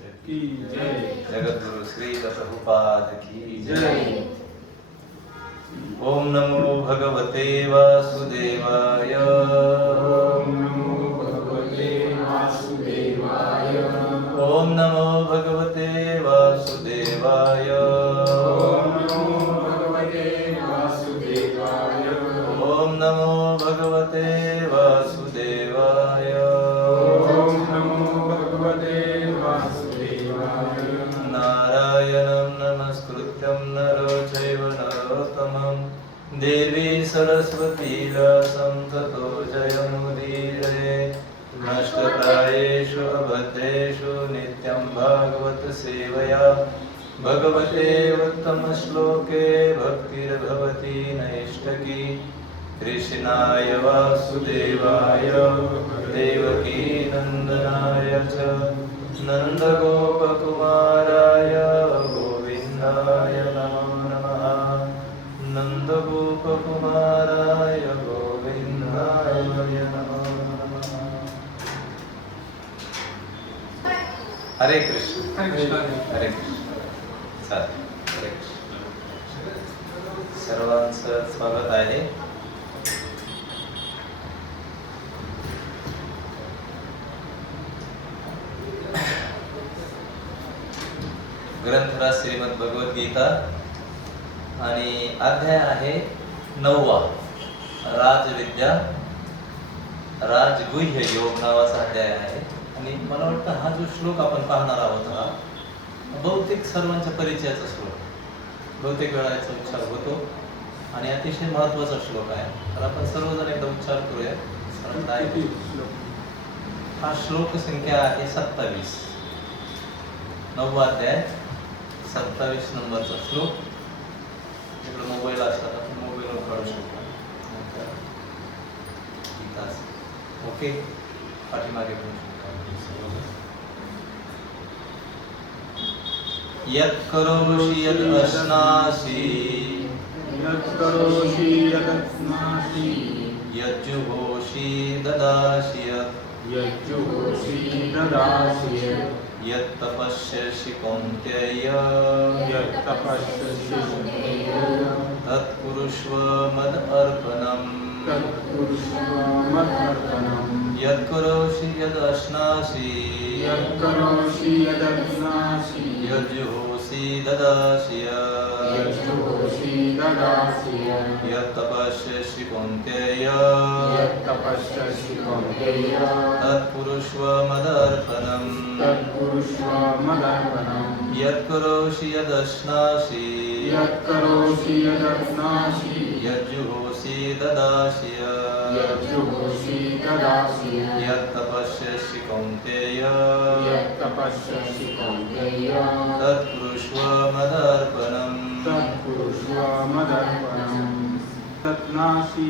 की जय। जगद्गुरु श्री प्रभुपाद की जय। ओम नमो भगवते वासुदेवाय। ओम नमो भगवते वासुदेवाय। ओम नमो भगवते वासुदेवाय। ओम नमो भगवते वासुदेवाय। ओम नमो भगवते वासुदेवाय। ओम नमो भगवते वासुदेवाय। नारायणं नमस्कृत्यं नरो चैव नरोत्तमं देवी सरस्वती व्यासं ततो जयमुदीरये। नष्टप्रायेषु अभद्रेषु नित्यं भागवत सेवया भगवते उत्तमश्लोके भक्तिर्भवति नैष्ठकी। कृष्णाय वासुदेवाय देवकी नन्दनाय च नन्दगोपकुमाराय गोविन्दाय नमो नमः। नन्दगोपकुमाराय गोविन्दाय नमो नमः। हरे कृष्ण हरे कृष्ण। हरे कृष्ण। चालेल. हरे कृष्ण. सर्वांचं स्वागत आहे. ग्रंथराज श्रीमद भगवद्गीता आणि अध्याय आहे 9वा राजविद्या राजगुह्य योग नावाचा अध्याय आहे. आणि मला वाटतं हा जो श्लोक आपण पाहणार आहोत हा बहुतेक सर्वांच्या परिचयाचा श्लोक. बहुतेक वेळा याचा उच्चार होतो आणि अतिशय महत्त्वाचा श्लोक आहे. तर आपण सर्वजण एकदा उच्चार करूया. हा श्लोक संख्या आहे 27. 9वा अध्याय 27 नंबरचा श्लोक. इकडे मोबाईल असतात आपण मोबाईलवर काढू शकतो. ओके, पाठीमागे पण यत् करोषि यद् अश्नासि यत् करोषि यदस्नासि यज्जुहोषि ददासि यज्जुहोषि ददासि यत् तपस्यसि कौन्तेय यत् तपस्यसि कौन्तेय तत्कुरुष्व मदर्पणम् तत्कुरुष्व मदर्पणम् यत् करोषि यद् अश्नासि यत् करोषि यदस्नासि यज्जुहोषि ददासि यज्जुहोषि ददासि यत् तपस्यसि कौन्तेय यत् तपस्यसि कौन्तेय तत्कुरुष्व मदर्पणम् तत्कुरुष्व मदर्पणम् यत् करोषि यद् अश्नासि यत् करोषि यदस्नासि यज्जुहोषि ददासि यज्जुहोषि ददासि यत् तपस्यसि कौन्तेय यत् तपस्यसि कौन्तेय तत्कुरुष्व मदर्पणम् तत्कुरुष्व मदर्पणम् तत्नासि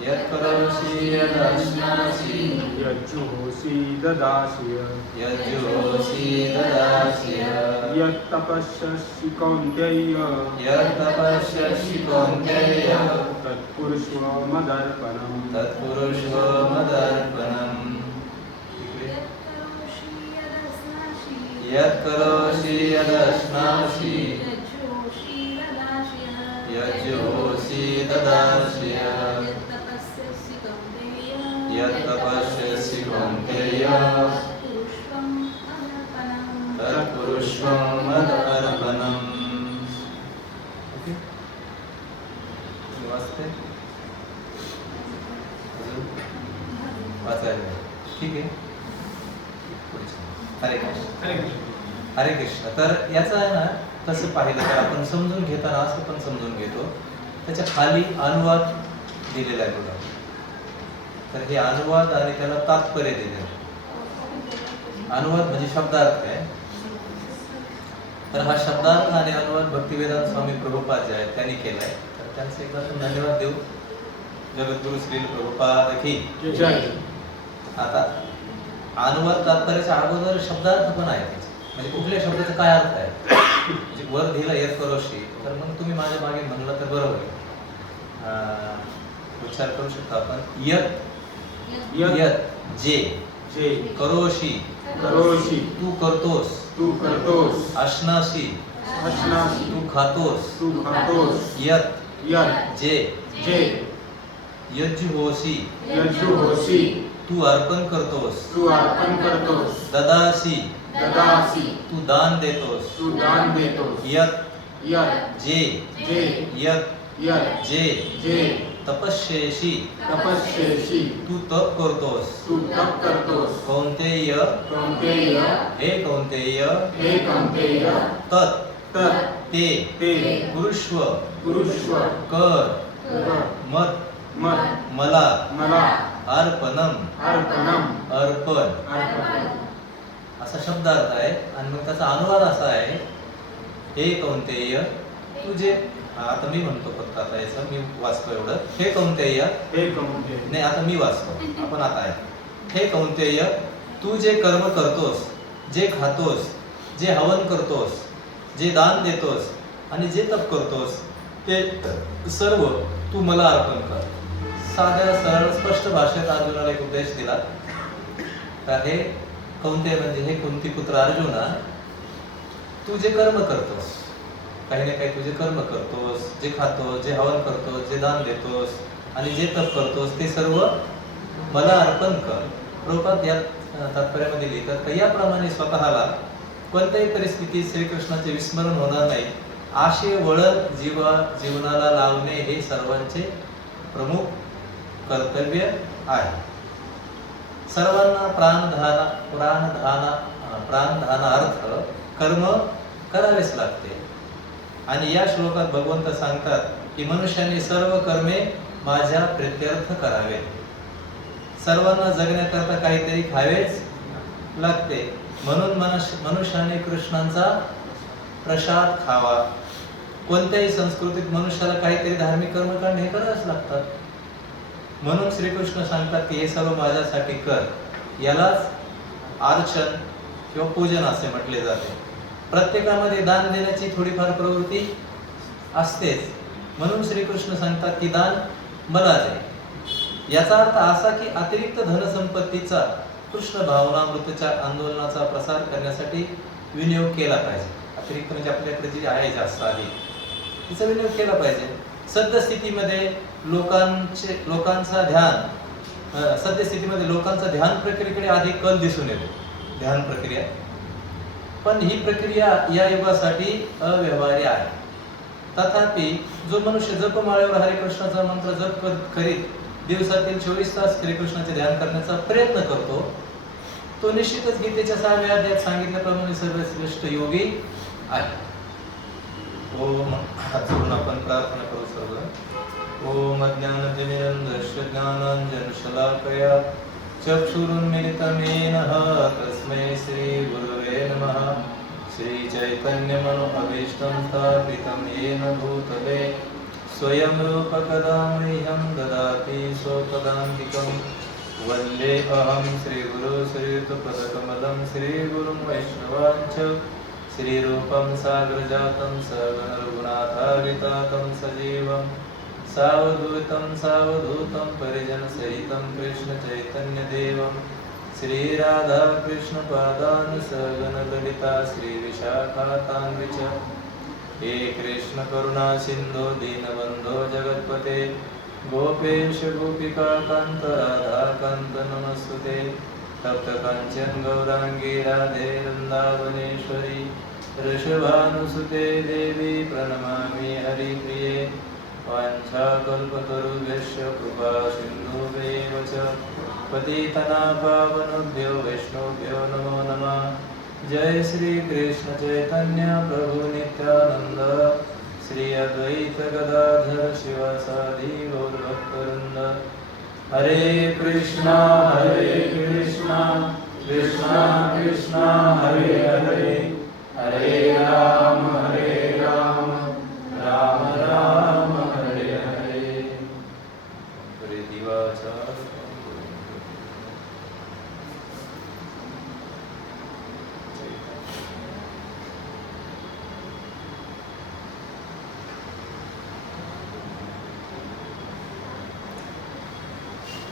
यत् करोषि यद् अश्नासि यज्जुहोषि ददासि यज्जुहोषि ददासि यत् तपस्यसि कौन्तेय यत् तपस्यसि कौन्तेय तत्कुरुष्व मदर्पणम् तत्कुरुष्व मदर्पणम् यत् करोषि यद् अश्नासि यज्जुहोषि ददासि यत् तपस्यसि कौन्तेय तत्कुरुष्व मदर्पणम्. ओके, वाचते अजून वाचायला ठीक आहे. हरे कृष्ण हरे कृष्ण. हरे कृष्ण. तर याचं आहे ना, तसं पाहिलं तर आपण समजून घेताना असं पण समजून घेतो. त्याच्या खाली अनुवाद दिलेला आहे बघा. तर हे अनुवाद आणि त्याला तात्पर्य दिले. अनुवाद म्हणजे शब्दार्थ आहे. तर हा शब्दार्थ आणि अनुवाद भक्तिवेदांत स्वामी प्रभुपाद जे आहेत त्यांनी केलाय. तर त्यांचे एकदा आपण धन्यवाद देऊ. जगद्गुरु श्री प्रभुपाद की जय. आता अनुवाद तात्पर्याच्या अगोदर शब्दार्थ पण आहे त्याचे. म्हणजे कुठल्या शब्दाचा काय अर्थ आहे. म्हणजे वर दिला यत् करोषि, तर मग तुम्ही माझ्या मागे म्हणलं तर बरोबर आहे. उच्चार करू शकतो आपण. यत् यत् यत् जे जे करोषि करोषि तू करतोस, तू करतोस, अश्नासी अश्नासि तू खातोस, तू खातोस, यत यत् जे जे यजुहोसी यजुहोसि तू अर्पण करतोस, तू अर्पण करतोस, ददासी ददासि तू दान देतोस, तू दान देतोस, यत यत् जे जे यत यत् जे जे तपस्येशी तपस्येषि तू तप करतोस, तू तप करतोस, कौंतेय कौंतेय हे कौंतेय हे कौंतेय तत् तत् ते ते पुरुष्व कुरुष्व कर कर मत मत मला मला अर्पणम अर्पणम अर्पण अर्पण असा शब्दार्थ आहे. आणि मग त्याचा अनुवाद असा आहे, हे कौंतेय तुझे आता मी म्हणतो फक्त आता याचं मी वाचतो एवढं. हे कौंतेय हे कौंतेय नाही आता मी वाचतो, आपण आता आहे. हे कौंतेय तू जे कर्म करतोस, जे खातोस, जे हवन करतोस, जे दान देतोस आणि जे तप करतोस ते सर्व तू मला अर्पण कर. साध्या सरळ स्पष्ट भाषेत अर्जुनाला एक उपदेश दिला. तर हे कौंतेय म्हणजे हे कुंती पुत्र अर्जुना, तू जे कर्म करतोस, काही ना काही तुझे कर्म करतोस, जे खातोस, जे हवन करतोस, जे दान देतोस आणि जे तप करतोस ते सर्व मला अर्पण कर. प्रभुपाद या तात्पर्यामध्ये लिहितात की याप्रमाणे स्वतःला कोणत्याही परिस्थितीत श्रीकृष्णाचे विस्मरण होणार नाही असे वळण जीवनाला लावणे हे सर्वांचे प्रमुख कर्तव्य आहे. सर्वांना प्राणधानार्थ कर्म करावेच लागते. आणि या श्लोकात भगवंत सांगतात की मनुष्याने सर्व कर्मे माझ्या प्रीत्यर्थ करावे. सर्वांना जगण्याकरता काहीतरी खावेच लागते. म्हणून मनुष्याने कृष्णांचा प्रसाद खावा. कोणत्याही संस्कृतीत मनुष्याला काहीतरी धार्मिक कर्म करणे हे करावेच लागतात. म्हणून श्रीकृष्ण सांगतात की हे सर्व माझ्यासाठी कर. यालाच अर्चन किंवा पूजन असे म्हटले जाते. प्रत्येकामध्ये दान देण्याची थोडीफार प्रवृत्ती असतेच. म्हणून श्रीकृष्ण सांगतात की दान मला दे. याचा अर्थ असा की अतिरिक्त धनसंपत्तीचा कृष्ण भावनामृतच्या आंदोलनाचा प्रसार करण्यासाठी विनियोग केला पाहिजे. अतिरिक्त म्हणजे आपल्याकडे जी आहे जास्त आहे तिचा विनियोग केला पाहिजे. सद्यस्थितीमध्ये लोकांचा ध्यान प्रक्रियेकडे अधिक कल दिसून येतो. ध्यान प्रक्रिया, पण ही प्रक्रिया या युगासाठी अव्यवहार्य आहे. तथापि जो मनुष्य जपमाळेवर हरिकृष्णाचा मंत्र जप करीत दिवसातील 24 तास श्रीकृष्णाचे ध्यान करण्याचा प्रयत्न करतो तो निश्चितच गीतेच्या 6व्या अध्यायात सांगितल्याप्रमाणे सर्वश्रेष्ठ योगी आहे. ओम हात जोडून आपण प्रार्थना करू सर्व. ओम अज्ञानतिमिरन्धस्य ज्ञानाञ्जनशलाकया चक्षुरुन्मिलितं येन तस्मै श्रीगुरवे नमः. श्रीचैतन्यमनोभीष्टं स्थापितं येन भूतले स्वयं रूपकदा मह्यं ददाति स्वपदान्तिकं. वन्देऽहं श्रीगुरो श्रीयुतपदकमलं श्रीगुरुं वैष्णवाञ्च श्रीरूपं साग्रजातं सगणरघुनाथावितातं सजीवं सावधूतं परिजनसहितं कृष्णचैतन्यदेवं श्रीराधाकृष्णपादान् सगणललिता श्रीविशाखातान्विच. हे कृष्ण करुणा सिंधो दीनबंधो जगत्पते गोपेश गोपिकाकांत राधाकांत नमस्तुते. तप्त कांचन गौरांगी राधे वृंदावनेश्वरी ऋषभानुसुते देवी प्रणमामि हरिप्रिये. वाञ्छाकल्पतरुभ्यश्च कृपा सिन्धुभ्येव च पतितनां पावनेभ्यो वैष्णवेभ्यो नमो नमः. जय श्री कृष्ण चैतन्य प्रभु नित्यानंद श्री अद्वैत गदाधर शिवासादि गौर भक्तवृंद. हरे कृष्णा कृष्णा कृष्णा हरे हरे हरे राम राम राम हरे हरे. हरे दिवाचा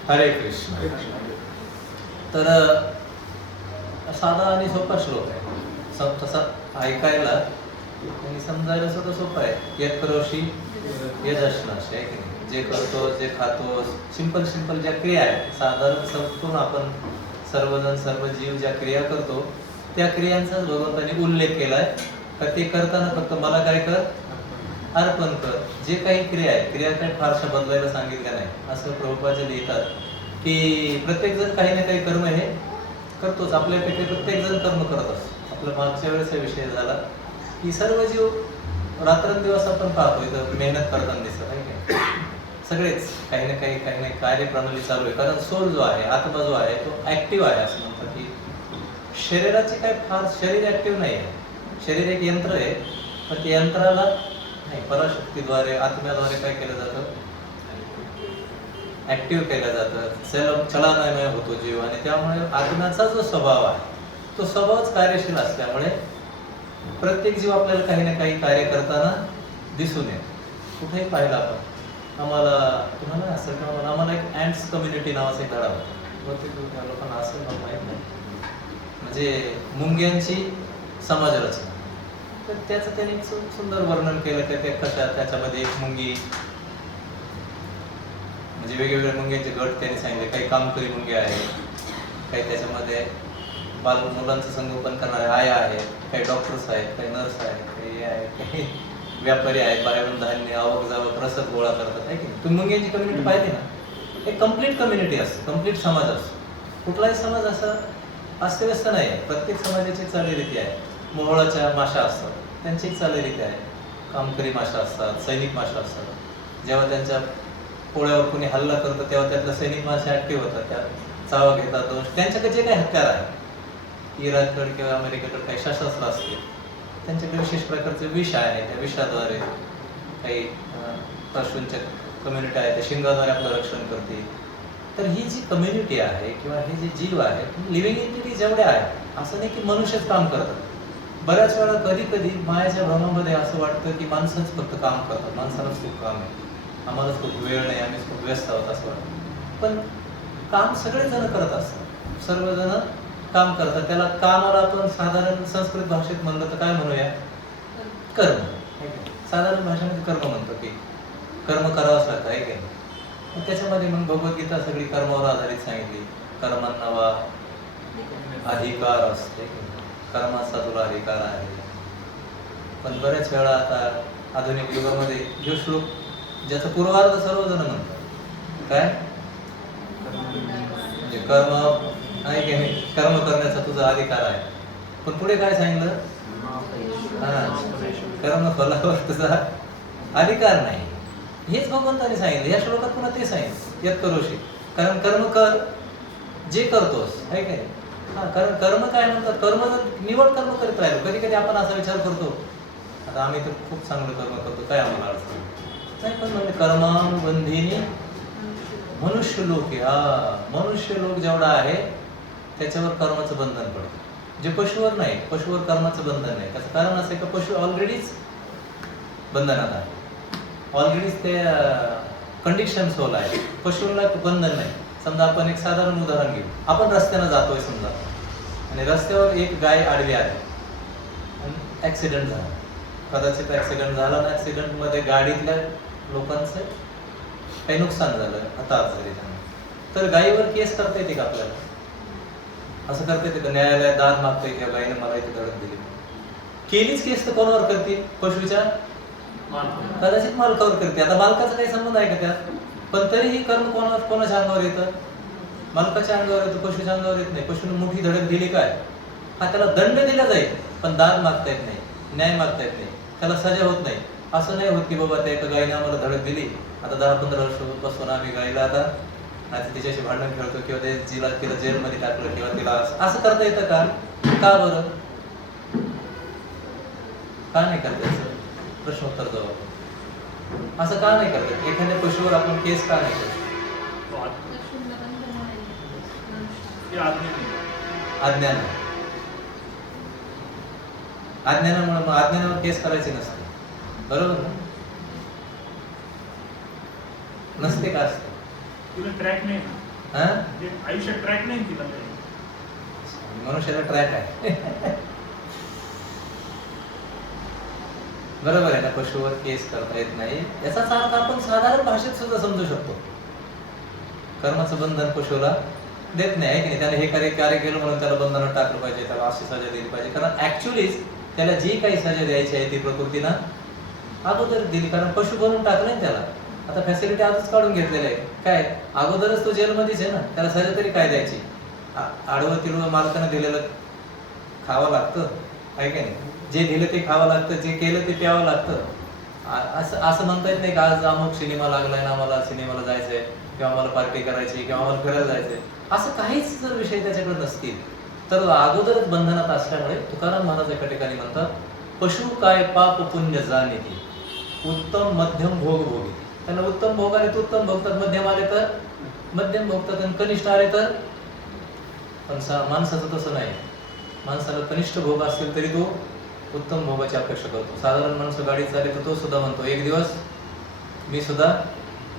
हरे कृष्ण. तर साधा आणि सोपा श्लोक आहे. तसा ऐकायला आणि समजायला सुद्धा सोपं आहे. यत् करोषि यदश्नासि, आहे की नाही? जे करतो, जे खातो, सिंपल ज्या क्रिया आहेत, साधारण समजून आपण सर्वजण सर्व जीव ज्या क्रिया करतो त्या क्रियांचाच भगवंतांनी उल्लेख केलाय. का ते करताना फक्त मला काय कर, अर्पण कर. जे काही क्रिया आहेत, क्रिया काही फारशा बदलायला सांगितल्या नाही. असं प्रभुपाद लिहितात की प्रत्येकजण काही ना काही कर्म हे करतोच. आपल्यापैकी प्रत्येकजण कर्म करत असतो. आपला मागच्या वेळेस हा विषय झाला की सर्व जीव रात्रंदिवस आपण पाहतो इथं मेहनत करताना दिसत आहे की सगळेच काही ना काही कार्यप्रणाली चालू आहे. कारण सोल जो आहे, आत्मा जो आहे, तो ऍक्टिव्ह आहे. असं म्हणतात की शरीराची काय फार शरीर ऍक्टिव्ह नाही आहे. शरीर एक यंत्र आहे, पण त्या यंत्राला नाही, पराशक्तीद्वारे आत्म्याद्वारे काय केलं जातं, ऍक्टिव्ह केलं जातं. चलनमय होतो जीव. आणि त्यामुळे आत्म्याचा जो स्वभाव आहे तो स्वभावच कार्यशील असल्यामुळे प्रत्येक जीव आपल्याला काही ना काही कार्य करताना दिसून येतो. कुठेही पाहिलं आपण. तुम्हाला असं का आम्हाला एक अँट्स कम्युनिटी नावाचा एक धडा होता. बहुतेक त्या लोकांना असं मला माहीत नाही. म्हणजे मुंग्यांची समाज रचना. तर त्याचं त्यांनी एक सुंदर वर्णन केलं की ते कशा त्याच्यामध्ये एक मुंगी, म्हणजे वेगवेगळ्या मुंग्यांचे गट त्यांनी सांगितले. काही कामकरी मुंग्या आहेत, काही त्याच्यामध्ये मुलांचं संगोपन करणारे आया आहेत, काही डॉक्टर्स आहेत, काही नर्स आहेत, काही आहेत, काही व्यापारी आहेत, बाहेरून धान्य आवक जावक रसद गोळा करतात, आहे की नाही? तुम्ही मुंग्यांची कम्युनिटी पाहिली ना, एक कम्प्लीट कम्युनिटी असते, कम्प्लीट समाज असतो. कुठलाही समाज असं अस्तव्यस्त नाही आहे. प्रत्येक समाजाची चालीरीती आहे. मोहळाच्या माशा असतात, त्यांची एक चालीरीती आहे. कामकरी माशा असतात, सैनिक माशा असतात. जेव्हा त्यांच्या पोळ्यावर कोणी हल्ला करतं तेव्हा त्यातल्या सैनिक माशा ऍक्टिव्ह होतात. त्या चावा घेतात, दोष. त्यांच्याकडे जे काही हत्यार आहे, इराणकडे किंवा अमेरिकेकडे काही शस्त्रास्त्र असते, त्यांच्याकडे विशेष प्रकारचे विष आहे. त्या विषाद्वारे काही पशूंच्या कम्युनिटी आहे, त्या शिंगाद्वारे आपलं रक्षण करते. तर ही जी कम्युनिटी आहे किंवा हे जे जीव आहे, लिव्हिंग एंटिटी जेवढे आहेत, असं नाही की मनुष्यच काम करतात. बऱ्याच वेळा कधी मायाच्या भ्रमामध्ये असं वाटतं की माणसंच फक्त काम करतात, माणसालाच खूप काम आहे, आम्हालाच खूप वेळ नाही, आम्हीच खूप व्यस्त आहोत असं वाटतं. पण काम सगळेजण करत असतात, सर्वजण काम करतात. त्याला कामाला आपण साधारण संस्कृत भाषेत म्हणलं तर काय म्हणूया, कर्म. साधारण भाषेमध्ये कर्म म्हणतो की कर्म करावंच लागतं, आहे की. त्याच्यामध्ये मग भगवद्गीता सगळी कर्मावर आधारित सांगितली. कर्मांना अधिकार असते, कर्माचा तुला अधिकार आहे. पण बऱ्याच वेळा आता आधुनिक युगामध्ये जो श्लोक ज्याचा पूर्वार्ध सर्वजण म्हणतात काय, म्हणजे कर्म आहे की नाही, कर्म करण्याचा तुझा अधिकार आहे. पण पुढे काय सांगितलं, कर्म फलावर तुझा अधिकार नाही. हेच भगवंताने सांगितलं या श्लोकात. पुन्हा ते सांगितलं यत् करोषि, कारण कर्म कर जे करतोस, आहे काय. कारण कर्म काय म्हणतात, कर्म जर निवड कर्म करत राहिलो, कधी कधी आपण असा विचार करतो आता आम्ही तर खूप चांगलं कर्म करतो, काय आम्हाला अडचण नाही. पण म्हणजे कर्मानुबंधीने मनुष्य लोक, मनुष्य लोक जेवढा आहे त्याच्यावर कर्माचं बंधन पडतं, जे पशुवर नाही. पशुवर कर्माचं बंधन नाही. त्याचं कारण असं आहे का पशु ऑलरेडीच बंधनात आहे, ऑलरेडीच ते कंडिशन सोल आहे. पशुला बंधन नाही. समजा आपण एक साधारण उदाहरण घेऊ. आपण रस्त्यानं जातोय समजा, आणि रस्त्यावर एक गाय आडवी आली आणि ऍक्सिडेंट झाला. कदाचित ऍक्सिडेंट झाला ना, ऍक्सिडेंटमध्ये गाडीतल्या लोकांचं काही नुकसान झालं, हताहत झाली त्यांना. तर गायीवर केस करता येते का आपल्याला, असं करता येते का, न्यायालयात दाद मागता येते गायीने मला इथे धडक दिली. केलीच केस तर कोणावर करते, पशुच्या कदाचित मालकावर करते. आता मालकाचा काही संबंध आहे का त्यात, पण तरीही कर्म कोणाच्या अंगावर येतं, मालकाच्या अंगावर येतं, पशुच्या अंगावर येत नाही. पशुने मोठी धडक दिली काय, त्याला दंड दिला जाईल, पण दाद मागता येत नाही, न्याय मागता येत नाही, त्याला सजा होत नाही. असं नाही होत की बाबा त्या एका गायीने आम्हाला धडक दिली, आता 10-15 वर्षापासून आम्ही गायीला आता तिच्याशी भांडण खेळतो किंवा तिला जेलमध्ये टाकलं किंवा तिला असं करता येतं का, का बरं, का नाही करता येतं, प्रश्नोत्तर जवाब. असं का नाही करतात. एखाद्या पशुवर आपण केस का नाही करतो, अज्ञान, अज्ञानामुळे. मग अज्ञानावर केस करायची नसते, बरोबर ना, नसते का, असते. तुला ट्रॅक नाही ना, आयुष्यात ट्रॅक नाही तिला. मनुष्याला ट्रॅक आहे. बरोबर आहे ना, पशुवर केस करता येत नाही. याचाच अर्थ आपण साधारण भाषेत सुद्धा समजू शकतो. कर्माचं बंधन पशुला देत नाही आहे की नाही. त्याने हे कार्य केलं म्हणून त्याला बंधनात टाकलं पाहिजे, त्याला अशी सजा दिली पाहिजे. कारण ऍक्च्युलीच त्याला जी काही सजा द्यायची आहे ती प्रकृतीनं अगोदर दिली. कारण पशु बनवून टाकलं ना त्याला. आता फॅसिलिटी आजच काढून घेतलेलं आहे. काय अगोदरच तो जेलमध्येच आहे ना, त्याला सजा तरी काय द्यायची? आडवं तिडवं मालकानं दिलेलं खावं लागतं आहे की नाही. जे दिलं ते खावं लागतं, जे केलं ते प्यावं लागतं. असं म्हणता येत नाही का आज अमुक सिनेमा लागलाय ना, आम्हाला सिनेमाला जायचंय किंवा आम्हाला पार्टी करायची किंवा आम्हाला फिरायला जायचंय, असं काहीच जर विषय त्याच्याकडे नसतील तर अगोदरच बंधनात असल्यामुळे तुकाराम महाराज एका ठिकाणी म्हणतात, पशु काय पाप पुण्य जाणीती, उत्तम मध्यम भोग भोगी. त्यांना उत्तम भोग आले तर उत्तम भोगतात, मध्यम आले तर मध्यम भोगतात आणि कनिष्ठ आले तर. पण माणसाचं तसं नाही. माणसाला कनिष्ठ भोग असतील तरी तो उत्तम भोगाची अपेक्षा करतो. साधारण माणसं गाडी चालली तर तो सुद्धा म्हणतो, एक दिवस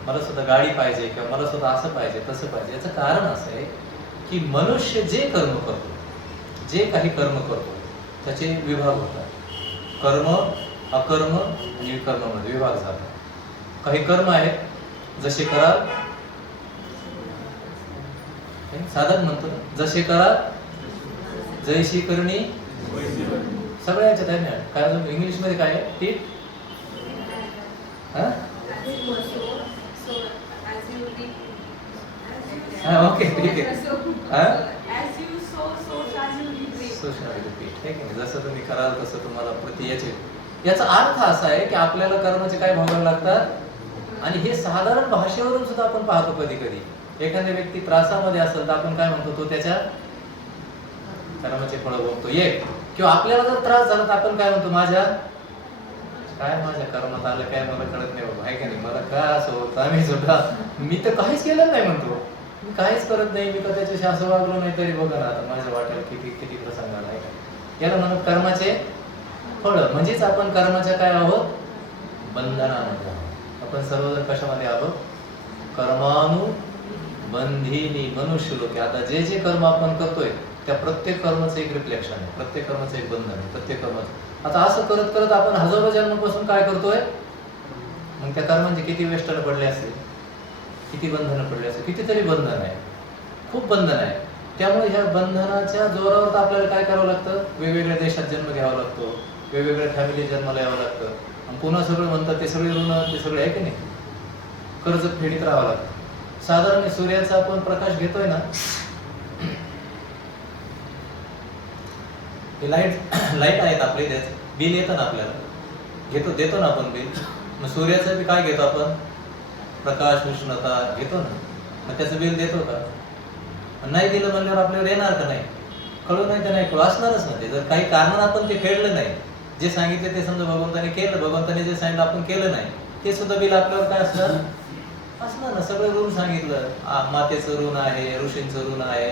मला सुद्धा गाडी पाहिजे किंवा मला सुद्धा असं पाहिजे तसं पाहिजे. याचं कारण असं आहे की मनुष्य जे कर्म करतो, जे काही कर्म करतो त्याचे विभाग होतात. कर्म, अकर्म आणि विकर्मामध्ये विभाग झाला. काही कर्म आहेत जसे कराल, साधन म्हणतो जसे कराल जैशी करणी, सगळ्या याच्यात आहे ना. काय अजून इंग्लिश मध्ये काय आहे? टीट ओके ठीक आहे. जसं तुम्ही कराल तसं तुम्हाला प्रति याचे. याचा अर्थ असा आहे की आपल्याला कर्माचे काय भोगावे लागतात. आणि हे साधारण भाषेवरून सुद्धा आपण पाहतो. कधी कधी एखाद्या व्यक्ती त्रासामध्ये असेल तर आपण काय म्हणतो, तो त्याच्या कर्माचे फळ भोगतो एक. किंवा आपल्याला जर त्रास झाला तर आपण काय म्हणतो, माझ्या कर्मात आलं काय मला कळत नाही बाबा, आहे का नाही. मला काय असं होतं, आम्ही सुद्धा मी तर काहीच केलं नाही म्हणतो, मी काहीच करत नाही, मी तर त्याच्याशी असं वागलो नाही तरी बघा ना आता माझ्या वाटेल किती किती प्रसंग आला आहे का. याला म्हणत कर्माचे फळ. म्हणजेच आपण कर्माच्या काय आहोत, बंधनामध्ये आहोत. आपण सर्वजण कशामध्ये आहोत, कर्मानुबंधिनी मनुष्य लोक. आता जे जे कर्म आपण करतोय त्या प्रत्येक कर्माचं एक रिफ्लेक्शन आहे, प्रत्येक कर्माचं एक बंधन आहे, प्रत्येक कर्माचं. आता असं करत करत आपण हजारो जन्मापासून काय करतोय, मग त्या कर्मांचे किती वेष्टन पडले असतील, किती बंधनं पडले असतील. कितीतरी बंधन आहे, खूप बंधन आहे. त्यामुळे ह्या बंधनाच्या जोरावर आपल्याला काय करावं लागतं, वेगवेगळ्या देशात जन्म घ्यावा लागतो, वेगवेगळ्या फॅमिली जन्माला यावं लागतं. आणि पुन्हा सगळं म्हणतात ते सगळे ऋण ते सगळे आहे की नाही, कर्ज फेडीत राहावं लागतं. साधारण सूर्याचा आपण प्रकाश घेतोय ना, हे लाईट आहेत आपले, त्याचं बिल येतं ना आपल्याला, देतो ना आपण बिल. मग सूर्याचं बी काय घेतो आपण, प्रकाश उष्णता घेतो ना, मग त्याचं बिल देतो का. नाही दिलं म्हणल्यावर आपल्याला येणार का नाही, कळू नाही तर नाही कळू असणारच ना. ते जर काही कारणानं आपण ते फेडलं नाही, जे सांगितले ते समजा भगवंताने केलं, भगवंताने जे सांगितलं आपण केलं नाही, ते सुद्धा बिल आपल्यावर काय असणार ना. सगळं ऋण सांगितलं, मातेचं ऋण आहे, ऋषींचं ऋण आहे,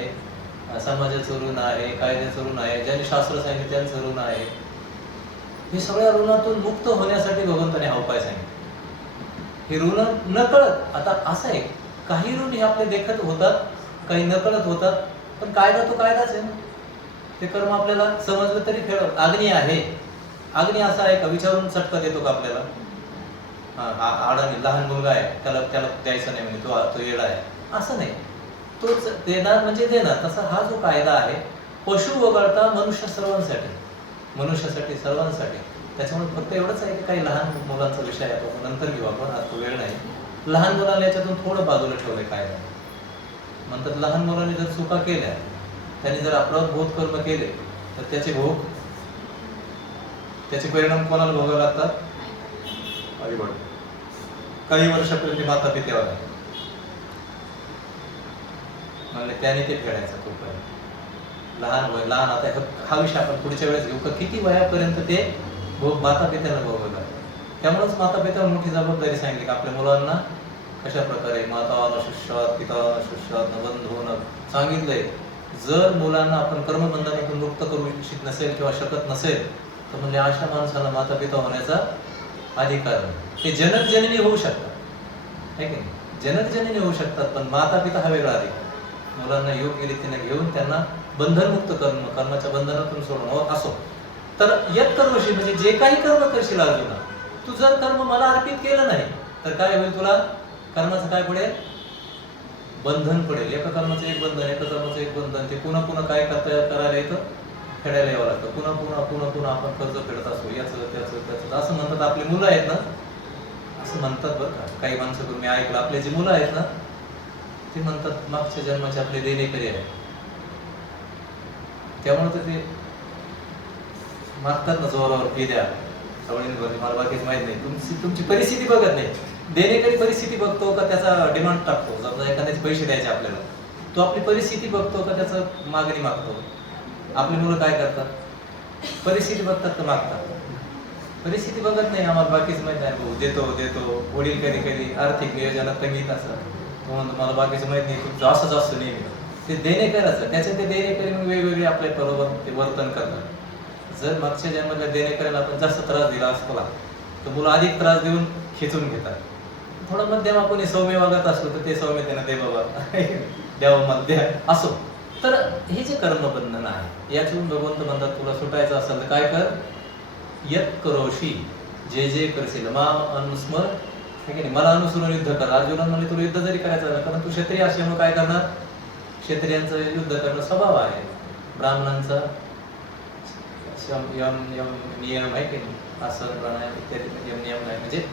समाजाचं ऋण आहे, कायद्याचं ऋण आहे, ज्यांनी शास्त्र सांगितलं त्यांचं ऋण आहे. हे सगळ्या ऋणातून मुक्त होण्यासाठी भगवंताने हा उपाय सांगितला. हे ऋण नकळत, आता असं आहे काही ऋण हे आपले देखत होतात, काही नकळत होतात, पण कायदा तो कायदाच आहे ना. ते कर्म आपल्याला समजलं तरी फेड. अग्नी आहे, अग्नी असा आहे का विचारून चटका देतो का आपल्याला. लहान मुलगा आहे त्याला द्यायचं नाही म्हणजे तो येडा आहे असं नाही, तोच देणार म्हणजे देणार. तसा हा जो कायदा आहे, पशु वगळता मनुष्यासाठी सर्वांसाठी. त्याच्यामुळे फक्त एवढंच आहे की काही लहान मुलांचा विषय आहे, तो नंतर घेऊ आपण, आज तो वेळ नाही. लहान मुलांना याच्यातून थोडं बाजूला ठेवलंय कायदा. म्हणतात लहान मुलांनी जर चुका केल्या, त्यांनी जर अपराध बोध कर्म केले तर त्याचे परिणाम कोणाला भोगावे लागतात, आई-वडील. काही वर्षापर्यंत माता पित्यावर आहे म्हणजे त्याने ते फेडायचं. खूप लहान आता हा विषय आपण पुढच्या वेळेस घेऊ का, किती वयापर्यंत ते माता पित्याला भोगावं. त्यामुळेच माता पित्यावर मोठी जबाबदारी सांगितली की आपल्या मुलांना कशा प्रकारे मातावाला शुश्रात पितावाला शुश्रात न बंधून सांगितलंय. जर मुलांना आपण कर्मबंधनातून मुक्त करू इच्छित नसेल किंवा शकत नसेल तर म्हणजे अशा माणसाला माता पिता होण्याचा अधिकार नाही. ते जनक जननी होऊ शकतात, है की नाही, जनक जननी होऊ शकतात, पण माता पिता हा वेगळा अधिकार. मुलांना योग्य रीतीने घेऊन त्यांना बंधनमुक्त कर्म, कर्माच्या बंधनातून सोडणं असो. तर यत कर्मशी म्हणजे जे काही कर्म करशील अर्जुना, तू जर कर्म मला अर्पित केलं नाही तर काय होईल, तुला कर्माचं काय पडेल, बंधन पडेल. एका कर्माचं एक बंधन, एका कर्माचं एक बंधन. ते पुन्हा पुन्हा काय करायला येतं, फेडायला यावं लागतं. पुन्हा पुन्हा पुन्हा पुन्हा आपण कर्ज फेडत असतो, याचं त्याचं. असं म्हणतात आपली मुलं आहेत ना, असं म्हणतात बरं का काही माणसं, मी ऐकलं आपले जे मुलं आहेत ना ते म्हणतात मागच्या जन्माचे आपले देणेकरी आहे, त्यामुळे तर ते मागतात ना जोरावर केल्या सवळींवरती. मला बाकीच माहित नाही, तुमची परिस्थिती बघत नाही. देणेकरी परिस्थिती बघतो का त्याचा डिमांड टाकतो. समजा एखाद्याचे पैसे द्यायचे आपल्याला, तो आपली परिस्थिती बघतो का त्याचं मागणी मागतो. आपली मुलं काय करतात, परिस्थिती बघतात का मागतात. परिस्थिती बघत नाही, आम्हाला बाकीच माहित नाही. भाऊ देतो. वडील कधी कधी आर्थिक नियोजनात तंगीत असतात, तो म्हणतो मला बाकीचं माहित नाही, तुमचं असंच असतं नेहमी. ते देणेकराचं, त्याचे ते देणेकरी मग वेगवेगळे आपल्या बरोबर ते वर्तन करतात. जर मागच्या जन्माला देणेकऱ्याला आपण जास्त त्रास दिला असतो तर मुलं अधिक त्रास देऊन खिचून घेतात. थोडं मध्यम आपण सौम्य वागत असलो तर ते सौम्यतेनं दे बाबा द्यावं मला द्या असो. तर हे जे कर्मबंधन आहे यातून भगवंत म्हणतात तुला सुटायचं असेल तर काय कर, यत करोशी, जे जे करशील माम अनुस्मर, मला अनुसरून युद्ध कर. अर्जुना म्हणजे तुला युद्ध जरी करायचं झालं, कारण तू क्षत्रिय असल्यामुळे काय करणार, क्षत्रियांचं युद्ध करणं स्वभाव आहे. ब्राह्मणांचा यम नियम आहे की नाही, असं प्राणायाम इत्यादी यम नियम नाही. म्हणजे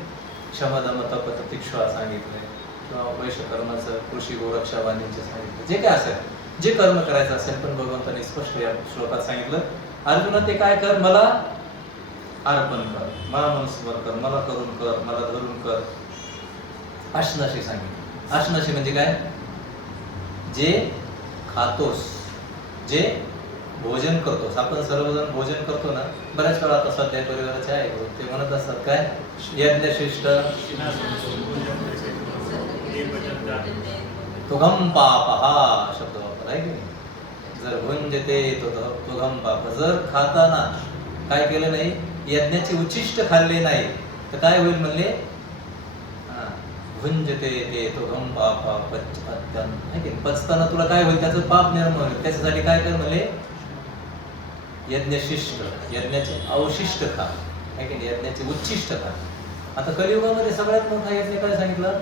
शमदम तप तिक्षा सांगितलंय, किंवा वैश्यकर्माचं कृषी गोरक्षा बांधींचे सांगितलं. जे काय असेल, जे कर्म करायचं असेल, पण भगवंतांनी स्पष्ट या श्लोकात सांगितलं अर्जुना ते काय कर, मला अर्पण कर, मला मनस्मर कर, मला करून कर, मला धरून कर. आशनाशी सांगितलं. आशनाशी म्हणजे काय, जे खातोस, जे भोजन करतोस. आपण सर्वजण भोजन करतो ना, बऱ्याच वेळा आता सध्या परिवाराचे आहे ते म्हणत असतात काय, यज्ञशिष्ट तुघम पाप, हा शब्द वापर आहे की नाही. जर भुंजते तुघम पाप, जर खाताना काय केलं नाही, यज्ञाचे उच्चिष्ट खाल्ले नाही तर काय होईल म्हणले, भुंजते ते तुघम पाप पचताना तुला काय होईल, त्याचं पाप निर्माण होईल. त्याच्यासाठी काय कर म्हणले, यज्ञशिष्ट, यज्ञाचे अवशिष्ट खा, आहे की नाही, यज्ञाचे उच्चिष्ट खा. आता कलियुगामध्ये सगळ्यात मोठा यज्ञ काय सांगितलं,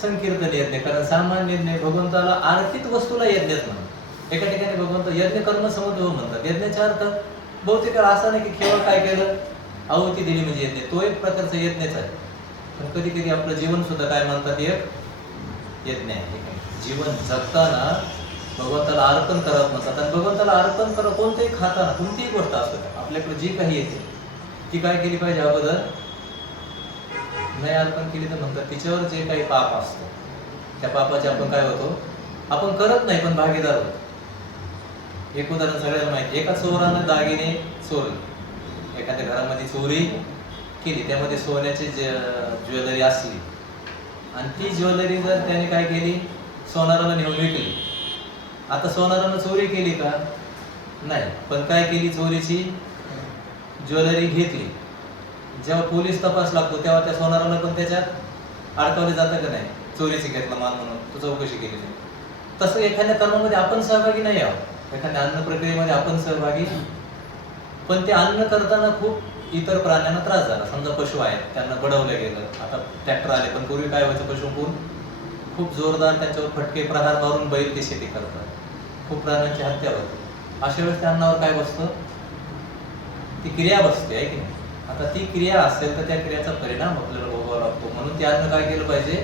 संकीर्तन यज्ञ. कारण सामान्य यज्ञ भगवंताला अर्पित वस्तूला यज्ञच म्हणतात. एका ठिकाणी भगवंत यज्ञ कर्म समुद्र म्हणतात. यज्ञाचा अर्थ बहुतेक असा नाही की केवळ काय केलं, आहुती दिली म्हणजे यज्ञ, तो एक प्रकारचा यज्ञच आहे. पण कधी कधी आपलं जीवन सुद्धा काय म्हणतात, एक यज्ञ आहे. जीवन जगताना भगवंताला अर्पण करत म्हणतात. आणि भगवंताला अर्पण करा कोणतेही खाताना, कोणतीही गोष्ट असते आपल्याकडे जी काही येते ती काय केली पाहिजे, अगोदर नाही अर्पण केली तर म्हणतात तिच्यावर जे काही पाप असतं त्या पापाचे आपण काय होतो, आपण करत नाही पण भागीदार होतो. एक उदाहरण सगळ्यांना माहिती, एका चोरानं दागिने चोरले, एखाद्या घरामध्ये चोरी केली, त्यामध्ये सोन्याची ज्वेलरी असली आणि ती ज्वेलरी जर त्याने काय केली, सोनाराला नेऊन विकली. आता सोनारानं चोरी केली का, नाही, पण काय केली, चोरीची ज्वेलरी घेतली. जेव्हा पोलीस तपास लागतो तेव्हा त्या सोनाराला पण त्याच्यात अडकवले जातं का नाही, चोरीची घेतला माल म्हणून तू चौकशी केली नाही. तसं एखाद्या कर्मामध्ये आपण सहभागी नाही आहोत, एखाद्या अन्न प्रक्रियेमध्ये आपण सहभागी, पण ते अन्न करताना खूप इतर प्राण्यांना त्रास झाला. समजा पशु आहेत, त्यांना बडवलं गेलं, आता ट्रॅक्टर आले, पण पूर्वी काय व्हायचं, पशुंकून खूप जोरदार त्यांच्यावर फटके प्रहार मारून बैल ते शेती करतात, खूप प्राण्यांची हत्या होते. अशा वेळेस त्या अन्नावर काय बसतं, ती क्रिया बसते, आहे की नाही. आता ती क्रिया असेल तर त्या क्रियाचा परिणाम आपल्याला भोगावा लागतो. म्हणून ते अन्न काय केलं पाहिजे,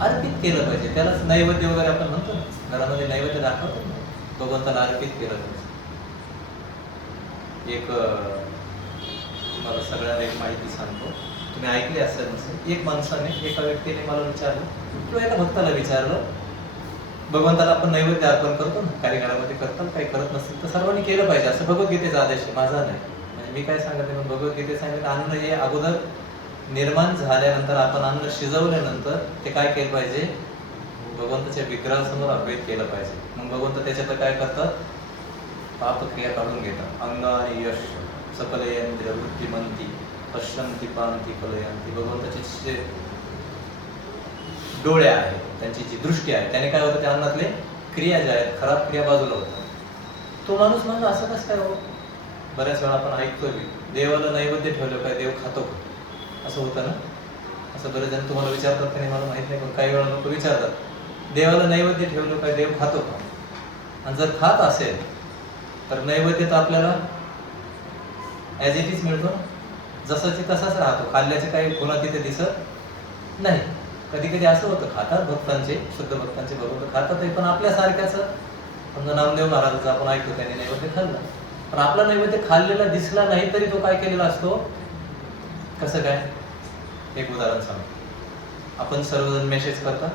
अर्पित केलं पाहिजे. त्यालाच नैवेद्य वगैरे आपण म्हणतो ना, घरामध्ये नैवेद्य दाखवतो ना, भगवंताला अर्पित केलं पाहिजे. एक तुम्हाला सगळ्यांना एक माहिती सांगतो, तुम्ही ऐकली असेल नसेल. एक माणसाने, एका व्यक्तीने मला विचारलं किंवा एका भक्ताला विचारलं, भगवंताला आपण नैवेद्य अर्पण करतो ना, काही घरामध्ये करतात, काही करत नसेल तर सर्वांनी केलं पाहिजे, असं भगवद्गीतेचा आदेश आहे, माझा नाही. म्हणजे मी काय सांगते, पण भगवद्गीते सांगितलं अन्न हे अगोदर निर्माण झाल्यानंतर, आपण अन्न शिजवल्यानंतर ते काय केलं पाहिजे, भगवंताच्या विग्रहासमोर अर्पित केलं पाहिजे. मग भगवंत त्याच्यात काय करतात, पापक्रिया काढून घेतात. अंगाने यश सकलयेंद्र वृत्तिमंती पश्यंती पांती कलयंती. भगवंताचे जे डोळे आहेत, त्यांची जी दृष्टी आहे, त्याने काय होतं, त्या अन्नातले क्रिया ज्या आहेत, खराब क्रिया बाजूला होतात. तो माणूस म्हणला असं कसं काय हो? बऱ्याच वेळा आपण ऐकतोय की देवाला नैवेद्य ठेवलं काय देव खातो का? असं होतं ना. असं बरेच जण तुम्हाला विचारतात की नाही मला माहित नाही, पण काही वेळा लोक विचारतात देवाला नैवेद्य ठेवलं काय देव खातो का? आणि जर खात असेल तर नैवेद्य तर आपल्याला ॲज इट इज मिळतो ना, जसाची तसाच राहतो. खाल्ल्याचे काही गुन्हा तिथे दिसत नाही. कधी कधी असं होतं खातात भक्तांचे, शुद्ध भक्तांचे भगवंत खातात, पण आपल्यासारख्याच समजा नामदेव महाराजांचा आपण ऐकतो त्यांनी नैवेद्य खाल्ला, पण आपला नैवेद्य खाल्लेला दिसला नाही तरी तो काय केलेला असतो. कसं काय? एक उदाहरण सांगतो. आपण सर्वजण मेसेज करतात.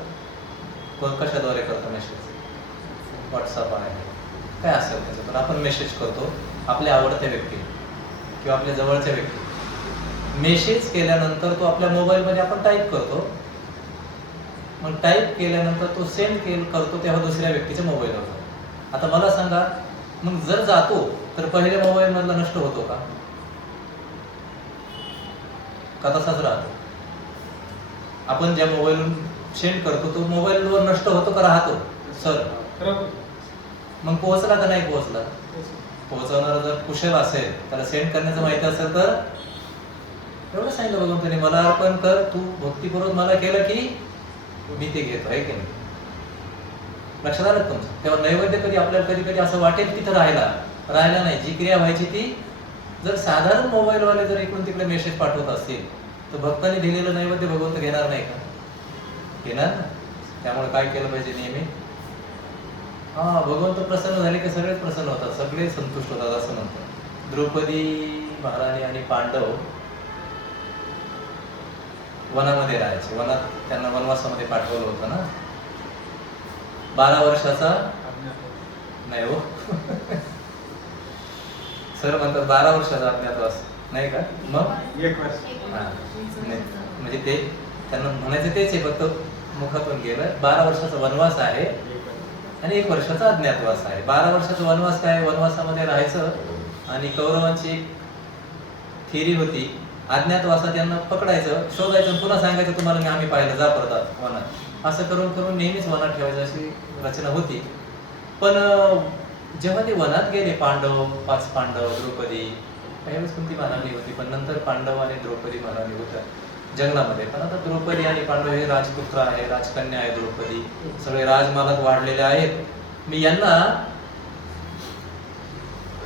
कोण कशाद्वारे करतो मेसेज? व्हॉट्सअप आहे, काय असेल त्याचं, पण आपण मेसेज करतो आपल्या आवडत्या व्यक्ती किंवा आपल्या जवळच्या व्यक्ती. मेसेज केल्यानंतर तो आपल्या मोबाईलमध्ये आपण टाईप करतो. मग टाईप केल्यानंतर तो सेंड करतो तेव्हा दुसऱ्या व्यक्तीच्या मोबाईलवर जातो. आता मला सांगा, मग जर जातो तर पहिल्या मोबाईल मधला नष्ट होतो का? का तसाच राहतो? आपण ज्या मोबाईलवरून सेंड करतो तो मोबाईलवर नष्ट होतो का राहतो? सर मग पोहोचला का नाही पोहोचला? पोहोचवणारा जर कुशल असेल, त्याला सेंड करण्याचं माहिती असेल तर एवढं सांगितलं भगवंताने, मला अर्पण कर, तू भक्तीपूर्वक मला केलं की मी ते घेतो, आहे की नाही? लक्षात आलं तुमचं? तेव्हा नैवेद्य कधी आपल्याला कधी कधी असं वाटेल तिथं राहायला नाही. जी क्रिया व्हायची ती, जर साधारण मोबाईलवाले जर इकडून तिकडे मेसेज पाठवत असतील तर भक्तांनी दिलेलं नैवेद्य भगवंत घेणार नाही का? घेणार ना. त्यामुळे काय केलं पाहिजे नेहमी? भगवंत प्रसन्न झाले की सगळेच प्रसन्न होतात, सगळे संतुष्ट होतात असं म्हणतात. द्रौपदी महाराणी आणि पांडव वनामध्ये राहायचे. वनात त्यांना वनवासामध्ये पाठवलं होतं ना. 12 वर्षाचा नाही हो सर म्हणतात 12 वर्षाचा अज्ञातवास नाही का? मग 1 वर्ष. नाही, म्हणजे ते त्यांना म्हणायचं तेच आहे, फक्त मुखातून गेलं. 12 वर्षाचा वनवास आहे आणि 1 वर्षाचा अज्ञातवास आहे. 12 वर्षाचा वनवास काय? वनवासामध्ये राहायचं आणि कौरवांची एक थिअरी होती, अज्ञातवासात यांना पकडायचं, शोधायचं, पुन्हा सांगायचं तुम्हाला की आम्ही पाहिलं, जा परत वनात. असं करून करून नेहमीच वनात ठेवायचं अशी रचना होती. पण जेव्हा ते वनात गेले पांडव, 5 पांडव, द्रौपदी, त्यावेळेस कोणती महाराणी होती, पण नंतर पांडव आणि द्रौपदी महाराणी होत्या जंगलामध्ये. पण आता द्रौपदी आणि पांडव हे राजपुत्र आहे, राजकन्या आहे. द्रौपदी सगळे राजमालात वाढलेले आहेत. मी यांना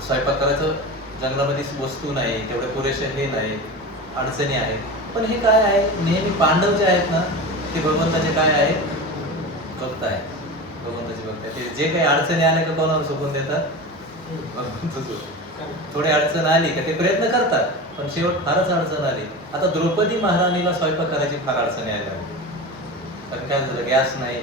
स्वयंपाक करायचं जंगलामध्ये वस्तू नाही, तेवढे पुरेसे हे नाही, अडचणी आहेत. पण हे काय आहे, नेहमी पांडव जे आहेत ना ते भगवंताचे काय आहेत? भक्त आहे. भगवंताचे भक्त आहे. ते जे काही अडचणी आल्या का कोणावर सोपून देतात? भगवंतच. थोडी अडचण आली का ते प्रयत्न करतात, पण शेवट फारच अडचण आली. आता द्रौपदी महाराणीला स्वयंपाक करायची फार अडचणी आल्या, कारण काय झालं, गॅस नाही.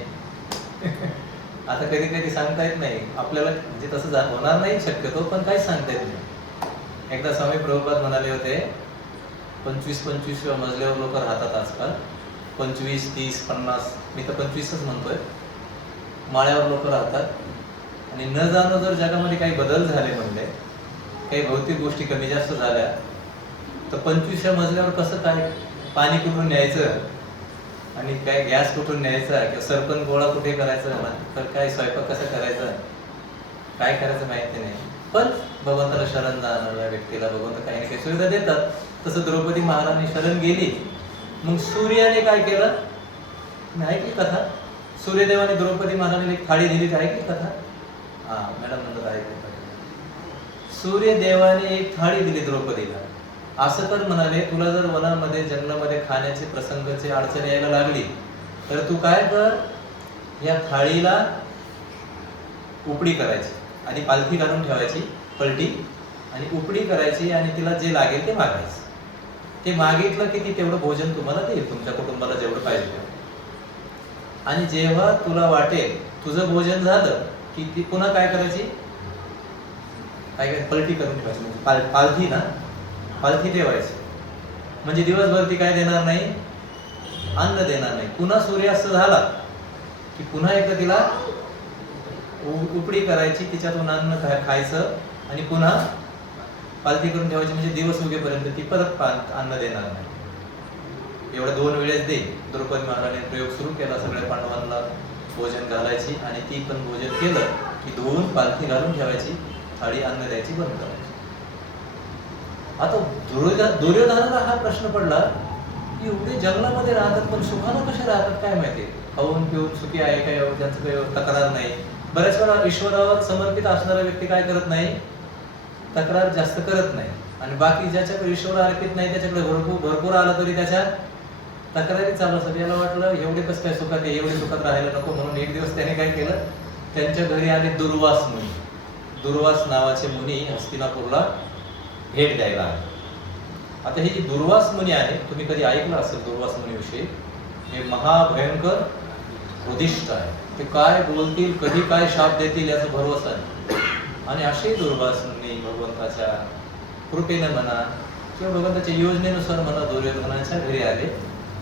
आता कधी कधी सांगता येत नाही आपल्याला, म्हणजे तसं होणार नाही शक्यतो, पण काहीच सांगता येत नाही. एकदा स्वामी प्रभुपाद म्हणाले होते, 25-25 मजल्यावर लोक राहतात आजकाल. 25, 30, 50, मी तर 25च म्हणतोय, माळ्यावर लोक राहतात. आणि न जाणं जर जगामध्ये काही बदल झाले म्हणले, काही भौतिक गोष्टी कमी जास्त झाल्या, तर 25व्या मजल्यावर कसं काय पाणी कुठून न्यायचं आणि काय गॅस कुठून न्यायचा किंवा सरपण गोळा कुठे करायचं, तर काय स्वयंपाक कसं करायचा, काय करायचं माहिती नाही. पण भगवंताला शरण जाणाऱ्या व्यक्तीला भगवंत काही ना काही सुविधा देतात. तसं द्रौपदी महाराणी शरण गेली. मग सूर्याने काय केलं? मी ऐकली कथा. सूर्यदेवाने द्रौपदी महाराणीला एक थाळी दिली, ऐकली कथा? मॅडम म्हणतात ऐकली. सूर्यदेवाने एक थाळी दिली द्रौपदीला. असं कर म्हणाले, तुला जर वनामध्ये जंगलामध्ये खाण्याचे प्रसंगाची अडचण यायला लागली तर तू काय कर, या थाळीला उपडी करायची आणि पालथी घालून ठेवायची, पलटी, आणि उपडी करायची आणि तिला जे लागेल ते मागायचं. ते मागितलं की ती तेवढं भोजन तुम्हाला देईल, तुमच्या कुटुंबाला जेवढं पाहिजे तेवढं. आणि जेव्हा तुला वाटेल तुझं भोजन झालं की ती पुन्हा काय करायची, काय काय पलटी करून ठेवायची, म्हणजे पालथी ना, पालथी ठेवायची. म्हणजे दिवसभर ती काय देणार नाही, अन्न देणार नाही. पुन्हा सूर्यास्त झाला की पुन्हा एकदा तिला उपडी करायची, तिच्यातून अन्न खायचं आणि पुन्हा पालथी करून ठेवायची. म्हणजे दिवस उगेपर्यंत ती परत अन्न देणार नाही. एवढं 2 वेळेस दे. द्रौपदी महाराणीने प्रयोग सुरू केला, सगळ्या पांडवांना भोजन घालायची आणि ती पण भोजन केलं की धुवून पालथी घालून ठेवायची थाळी अन्न द्यायची बंद करायची. आता दुर्योधनाला हा प्रश्न पडला की एवढे जंगलामध्ये राहतात पण सुखानं कसे राहतात काय माहिती, खाऊन पिऊन सुखी आहे काय, त्यांचं काही तक्रार नाही. बऱ्याच वेळा ईश्वरावर समर्पित असणारा व्यक्ती काय करत नाही, तक्रार जास्त करत नाही. आणि बाकी ज्याच्याकडे ईश्वर अर्पित नाही त्याच्याकडे भरपूर आलं तरी त्याच्या तक्रारी चालू असतात. याला वाटलं एवढे कसं काय सुखात आहे, एवढे सुखात राहायला नको, म्हणून एक दिवस त्याने काय केलं, त्यांच्या घरी आले दुर्वास मुनी. दुर्वास नावाचे मुनी हस्तिनापूरला भेट द्यायला आले. आता हे जे दुर्वास मुनी आहे, तुम्ही कधी ऐकलं असेल दुर्वास मुनीविषयी, हे महाभयंकर उद्दिष्ट आहे. ते काय बोलतील, कधी काय शाप देतील याचा भरवसा नाही. आणि असे दुर्वास मुनी भगवंताच्या कृपेने म्हणा किंवा भगवंताच्या योजनेनुसार म्हणा दुर्योधनाच्या घरी आले.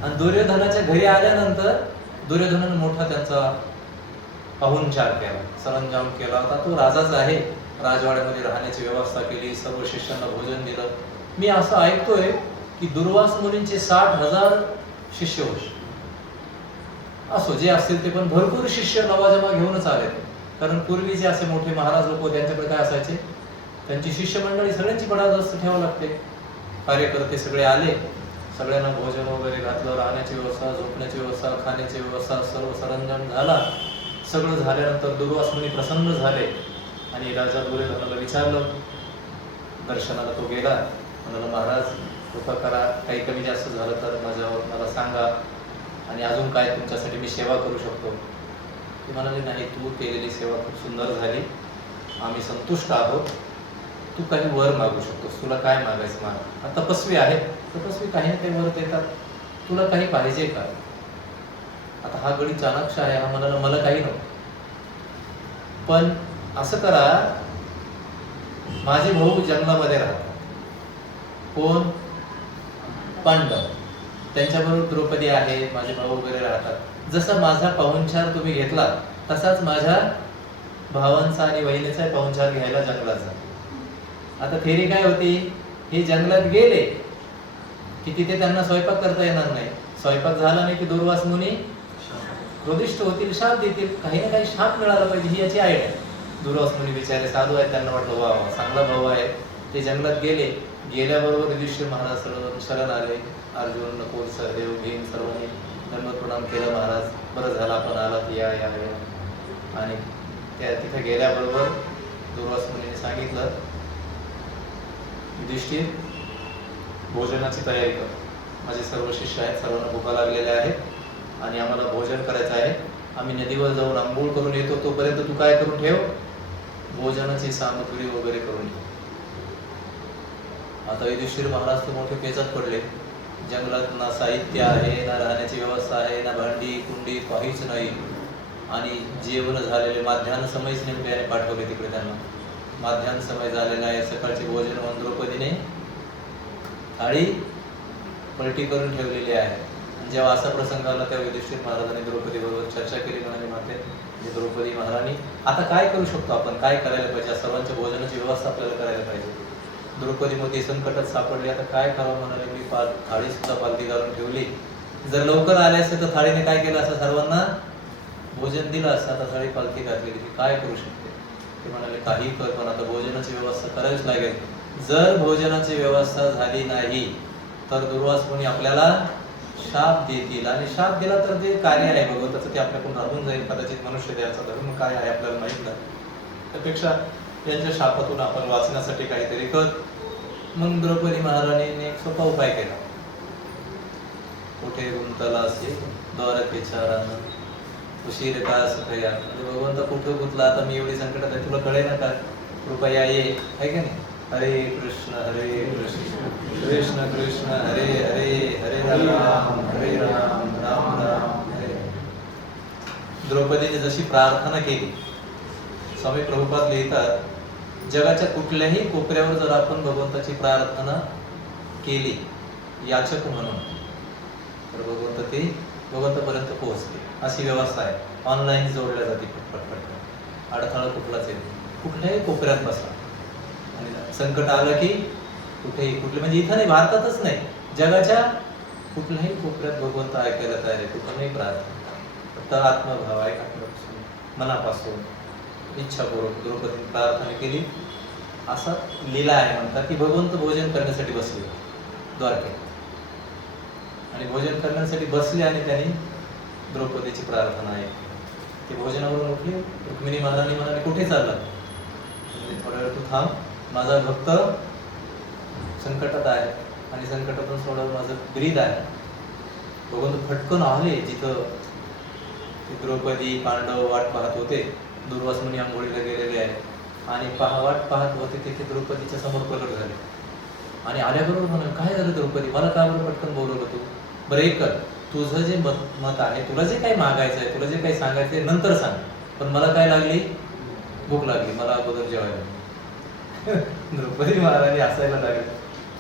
आणि दुर्योधनाच्या घरी आल्यानंतर दुर्योधनाने मोठा त्यांचा पाहुणचार केला, सरंजाम केला होता. तो राजाच आहे, राजवाड्यामध्ये राहण्याची व्यवस्था केली, सर्व शिष्यांना भोजन दिलं. मी असं ऐकतोय की दुर्वास मुनींचे 60,000 शिष्य होते. असो जे असतील ते, पण भरपूर शिष्य लवाजमा घेऊनच आले. कारण पूर्वीचे असे मोठे महाराज लोक त्यांच्याकडे काय असायचे, त्यांची शिष्य मंडळी सगळ्यांची बडादस्त ठेवावं लागते. कार्यकर्ते सगळे आले, सगळ्यांना भोजन वगैरे घातलं, राहण्याची व्यवस्था, झोपण्याची व्यवस्था, खाण्याची व्यवस्था, सर्व सरंजाम झाला. सगळं झाल्यानंतर दुर्वास मुनी प्रसन्न झाले आणि राजा दुर्योधनाला विचारलं. दर्शनाला तो गेला, म्हणाला महाराज कृपा करा, काही कमी जास्त झालं तर मला सांगा आणि अजून काय तुमच्यासाठी मी सेवा करू शकतो. ते म्हणाले नाही, तू केलेली सेवा खूप सुंदर झाली, आम्ही संतुष्ट आहोत, तू काही वर मागू शकतोस, तुला काय मागायचं माग. हा तपस्वी आहे, तपस्वी काही ना काही वर देतात, तुला काही पाहिजे का. आता हा गडी चाणाक्ष आहे, हा म्हणाला मला काही नको, पण असं करा, माझे भाऊ जंगलामध्ये राहतात. कोण, पांडव, त्यांच्याबरोबर द्रौपदी आहे, माझे भाऊ वगैरे राहतात. जसा माझा पाहुणचार तुम्ही घेतला तसाच माझ्या भावांचा आणि बहिणीचा पाहुणचार घ्यायला जंगलात जा. आता थेरी काय होती, हे जंगलात गेले की तिथे त्यांना स्वयंपाक करता येणार नाही. स्वयंपाक झाला नाही की दुर्वास मुनी क्रोधिष्ठ होतील, शाप देतील, काही ना काही शाप मिळाला पाहिजे, ही याची आयडिया. दुर्वास मुनी बिचारे साधू आहेत, त्यांना वाटलं वा वा चांगला भाऊ आहे. ते जंगलात गेले, गेल्याबरोबर युधिष्ठिर महाराज शरण आले. अर्जुन, नकुल, सहदेव, भीम सर्वांनी दंडवत प्रणाम केलं. महाराज बरं झालं आपण आलात, या या या. आणि त्या तिथे गेल्याबरोबर दुर्वास मुनीने सांगितलं, युधिष्ठिर भोजनाची तयारी कर, माझे सर्व शिष्य आहेत, सर्वांना भुका लागलेल्या आहेत आणि आम्हाला भोजन करायचं आहे. आम्ही नदीवर जाऊन आंघोळ करून येतो, तोपर्यंत तू काय करून ठेव, भोजनाची सामग्री वगैरे करून ठेव. आता युधिष्ठिर महाराज तर मोठे पेचात पडले. जंगलात ना साहित्य आहे, ना राहण्याची व्यवस्था आहे, ना भांडी कुंडी काहीच नाही. आणि जेवण झालेले माध्यान्ह समयच नेमके पाठवले तिकडे त्यांना. माध्यान्ह समय झालेला आहे, सकाळचे भोजन म्हणून द्रौपदीने थाळी पलटी करून ठेवलेली आहे. जेव्हा असा प्रसंग आला तेव्हा युधिष्ठिर महाराजांनी द्रौपदी बरोबर चर्चा केली. म्हणाले माते द्रौपदी महाराणी, आता काय करू शकतो आपण, काय करायला पाहिजे, सर्वांच्या भोजनाची व्यवस्था आपल्याला करायला पाहिजे. द्रौपदी मोठी संकटात सापडली, आता काय करावं. म्हणाले मी थाळी सुद्धा पालथी घालून ठेवली, जर लवकर आले असते तर थाळीने काय केलं असं, सर्वांना भोजन दिलं असतं. आता थाळी पालथी घातलेली, काय करू शकते. ते म्हणाले काही कर, पण आता भोजनाची व्यवस्था करावीच लागेल. जर भोजनाची व्यवस्था झाली नाही तर दुर्वास मुनी आपल्याला शाप देतील, आणि शाप दिला तर जे कार्य आहे भगवंताचं ते आपल्याकडून राहून जाईल. कदाचित मनुष्य द्यायचा धर्म काय आहे आपल्याला माहित नाही, त्यापेक्षा त्यांच्या शापातून आपण वाचण्यासाठी काहीतरी कर. मग द्रौपदी महाराणीने एक सोपा उपाय केला. कुठे गुंतला असे द्वारकेच्या रान, उशीर का सखया. भगवंत कुठे गुंतला, आता मी एवढी संकटात आहे, तुला कळेल ना का, कृपया ये, आहे का नाही. हरे कृष्ण कृष्ण कृष्ण हरे हरे, हरे राम राम राम हरे. द्रौपदीने जशी प्रार्थना केली, स्वामी प्रभुपाद लिहितात, जगाच्या कुठल्याही कोपऱ्यावर जर आपण भगवंताची प्रार्थना केली याचक म्हणून, तर भगवंत ते भगवंतापर्यंत पोहोचते. अशी व्यवस्था आहे, ऑनलाईन जोडल्या जाते पटपट, अडथळा कुठलाच येत, कुठल्याही कोपऱ्यात बसा. आणि संकट आलं की कुठेही, कुठले म्हणजे इथं नाही, भारतातच नाही, जगाच्या कुठल्याही कोपऱ्यात भगवंत ऐकायला तयार आहे. कुठूनही प्रार्थना, फक्त आत्मभाव आहे, मनापासून इच्छापूर्वक द्रौपदीने प्रार्थना केली असा लीला आहे. म्हणतात की भगवंत भोजन करण्यासाठी बसले द्वारकेत, आणि भोजन करण्यासाठी बसले आणि त्यांनी द्रौपदीची प्रार्थना ऐकली. ते भोजनावरून उठले. रुक्मिणी महाराणी म्हणाले, कुठे चालला? म्हणजे थोड्या वेळ तू थांब, माझा भक्त संकटात आहे आणि संकटातून सोडव माझं ब्रीद आहे. भगवंत फटकन आले जिथं ते द्रौपदी पांडव वाट पाहत होते. दुर्वास मुनी आंघोळीला गेलेले आहे आणि वाट पाहत होते. तिथे द्रौपदीच्या समोर प्रकट झाले आणि आल्याबरोबर म्हणाले, काय झालं द्रौपदी, मला का बरं पटकन बोलवलं तू? बरं एक कर, तुझं जे मत आहे, तुला जे काही मागायचं आहे, तुला जे काही सांगायचं आहे नंतर सांग, पण मला काय लागली? भूक लागली, मला अगोदर जेवायला. द्रौपदी महाराणी हसायला लागले,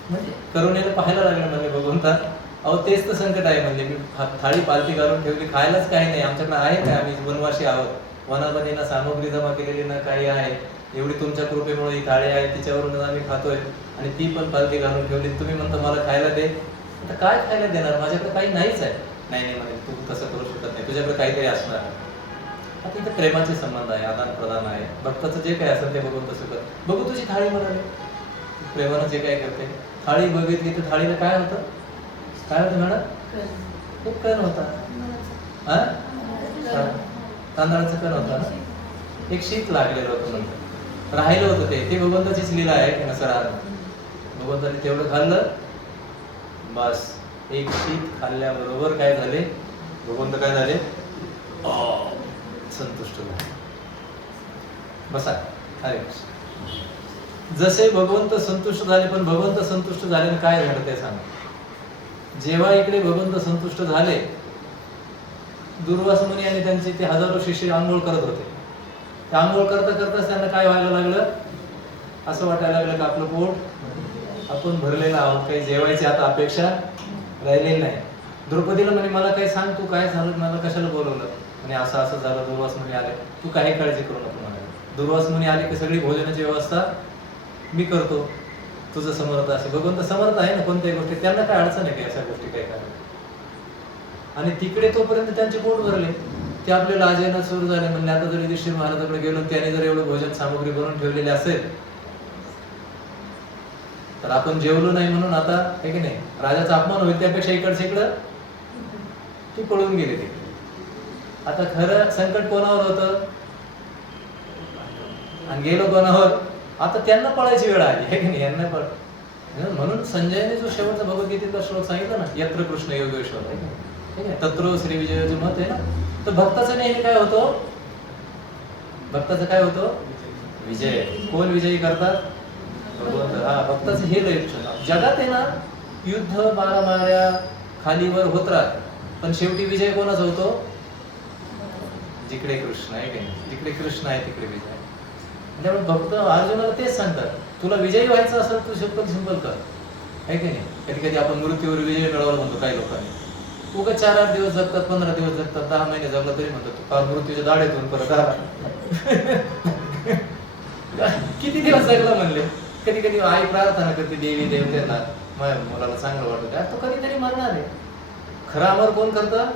म्हणजे करुणेला पाहायला लागले. म्हणजे भगवंता, अहो तेच तर संकट आहे. म्हणजे मी थाळी पालती घालून ठेवली, खायलाच काही नाही, आमच्याकडे आहे काय? आम्ही वनवासी आहोत, वनामध्ये ना सामग्री जमा केलेली ना काही आहे. एवढी तुमच्या कृपेमुळे ही थाळी आहे, तिच्यावरून आम्ही खातोय आणि ती पण पालती घालून ठेवली. तुम्ही म्हणता मला खायला दे, आता काय खायला देणार? माझ्याकडे काही नाहीच आहे. नाही नाही म्हणजे तू तसं करू शकत नाही, तुझ्याकडे काहीतरी असणार. आता इथे प्रेमाचे संबंध आहे, आदान प्रदान आहे. भक्ताचं जे काही असेल ते बघून तसं कर. बघू तुझी थाळी म्हणाले. प्रेमानं जे काही करते, थाळी बघितली तर थाळीला काय होतं? काय होतं मॅडम? एक कण होता, तांदळाचं कण होता ना, एक शीत लागलेलं होतं, नंतर राहिलं होतं ते भगवंताचीच लीला आहे की नसं राहिलं. भगवंताने तेवढं खाल्लं, बस एक शीत खाल्ल्याबरोबर काय झाले? भगवंत काय झाले? संतुष्ट झाले. बसा. अरे जसे भगवंत संतुष्ट झाले, पण भगवंत संतुष्ट झाल्याने काय झालं ते सांगा. जेव्हा इकडे भगवंत संतुष्ट झाले, दुर्वास मुनी आणि त्यांचे ते हजारो शिष्य आंघोळ करत होते. ते आंघोळ करता करताच त्यांना काय व्हायला लागलं? असं वाटायला लागलं की आपलं पोट आपण भरलेलं आहोत, काही जेवायची आता अपेक्षा राहिलेली नाही. द्रौपदीला म्हणे, मला काही सांग, तू काय झालं, मला कशाला बोलवलं? आणि असं असं झालं, दुर्वास मुनी आले. तू काही काळजी करू नको म्हणाले. दुर्वास मुनी आले की सगळी भोजनाची व्यवस्था मी करतो, तुझं समर्थ असे. भगवंत समर्थ आहे ना कोणत्याही गोष्टी, त्यांना काय अडचण आहे की अशा गोष्टी काही करायला. आणि तिकडे तोपर्यंत त्यांचे पोट भरले. ते आपले लाजेनं सुरू झाले. म्हणजे आता जर युधिष्ठिर महाराजाकडे गेलो, त्याने जर एवढं भोजन सामग्री बनवून ठेवलेली असेल तर आपण जेवलो नाही म्हणून आता आहे की नाही राजाचा अपमान होईल, त्यापेक्षा इकडचं इकडं ती पळून गेली तिकडे. आता खरं संकट कोणावर होतं आणि गेलो कोणावर? आता त्यांना पळायची वेळ आली आहे की नाही, यांना पळ. म्हणून संजयने जो शेवटचा भगवद्गीतेचा श्लोक सांगितला ना, यत्र कृष्ण योगेश्वर आहे, तत्र श्री विजयाचं मत आहे ना, तर भक्ताचं नेहमी काय होतं? भक्ताचं काय होतं? विजय. कोण विजयी करतात? भगवंत. हा, भक्ताचं हे लक्षण. जगात आहे ना युद्ध मारामाऱ्या खालीवर होत राहत, पण शेवटी विजय कोणाचा होतो? जिकडे कृष्ण आहे की नाही, जिकडे कृष्ण आहे तिकडे विजय. त्यामुळे भक्त अर्जुनाला तेच सांगतात, तुला विजयी व्हायचं असेल तू सिंपल कर, आहे की नाही. कधी कधी आपण मृत्यूवर विजय मिळवला म्हणतो काही लोकांनी. उगा 4-8 दिवस जगतात, 15 दिवस जगतात, 10 महिने जगला तरी म्हणतात काल मृत्यूच्या दाढेतून परत आला. किती दिवस जगला म्हणले. कधी कधी आई प्रार्थना करते देवी देवतेला, माझ्या मुलाला चांगलं वाटत, तो कधीतरी मरणार आहे. खरं अमर कोण करतं?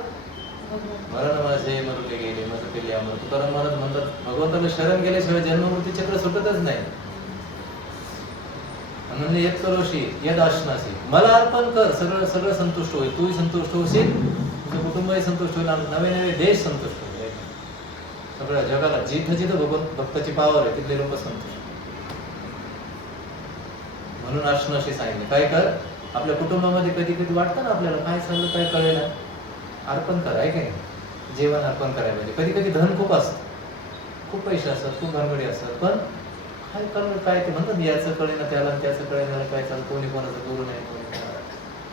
मरण माझे मरुले गेले माझं केले अमर. तुकाराम महाराज म्हणतात, भगवंताला शरण गेल्याशिवाय जन्ममृत्यू चक्र सुटतच नाही. म्हणजे येत करोशी यद आशनाशी, मला अर्पण कर, सगळं सगळं संतुष्ट होईल. तूही संतुष्ट होशील, तुझं कुटुंबही संतुष्ट होईल, नवे नवे देश संतुष्ट होईल. सगळ्या जगाला जिथं जिथं भक्ताची पावर आहे तिथले लोक संतुष्ट. म्हणून आशनाशी सांगितलं, काय कर, आपल्या कुटुंबामध्ये कधी कधी वाटतं ना आपल्याला काय चाललं काय कळेल, अर्पण करा, आहे की नाही. जेवण अर्पण करायला पाहिजे. कधी कधी धन खूप असतं, खूप पैसे असतात, खूप भानगडी असतात, पण काय कळलं काय ते म्हणतात, याचं कळेना त्याला, त्याचं कळेना काय चाललं, कोणी कोणाचं बोलू नये.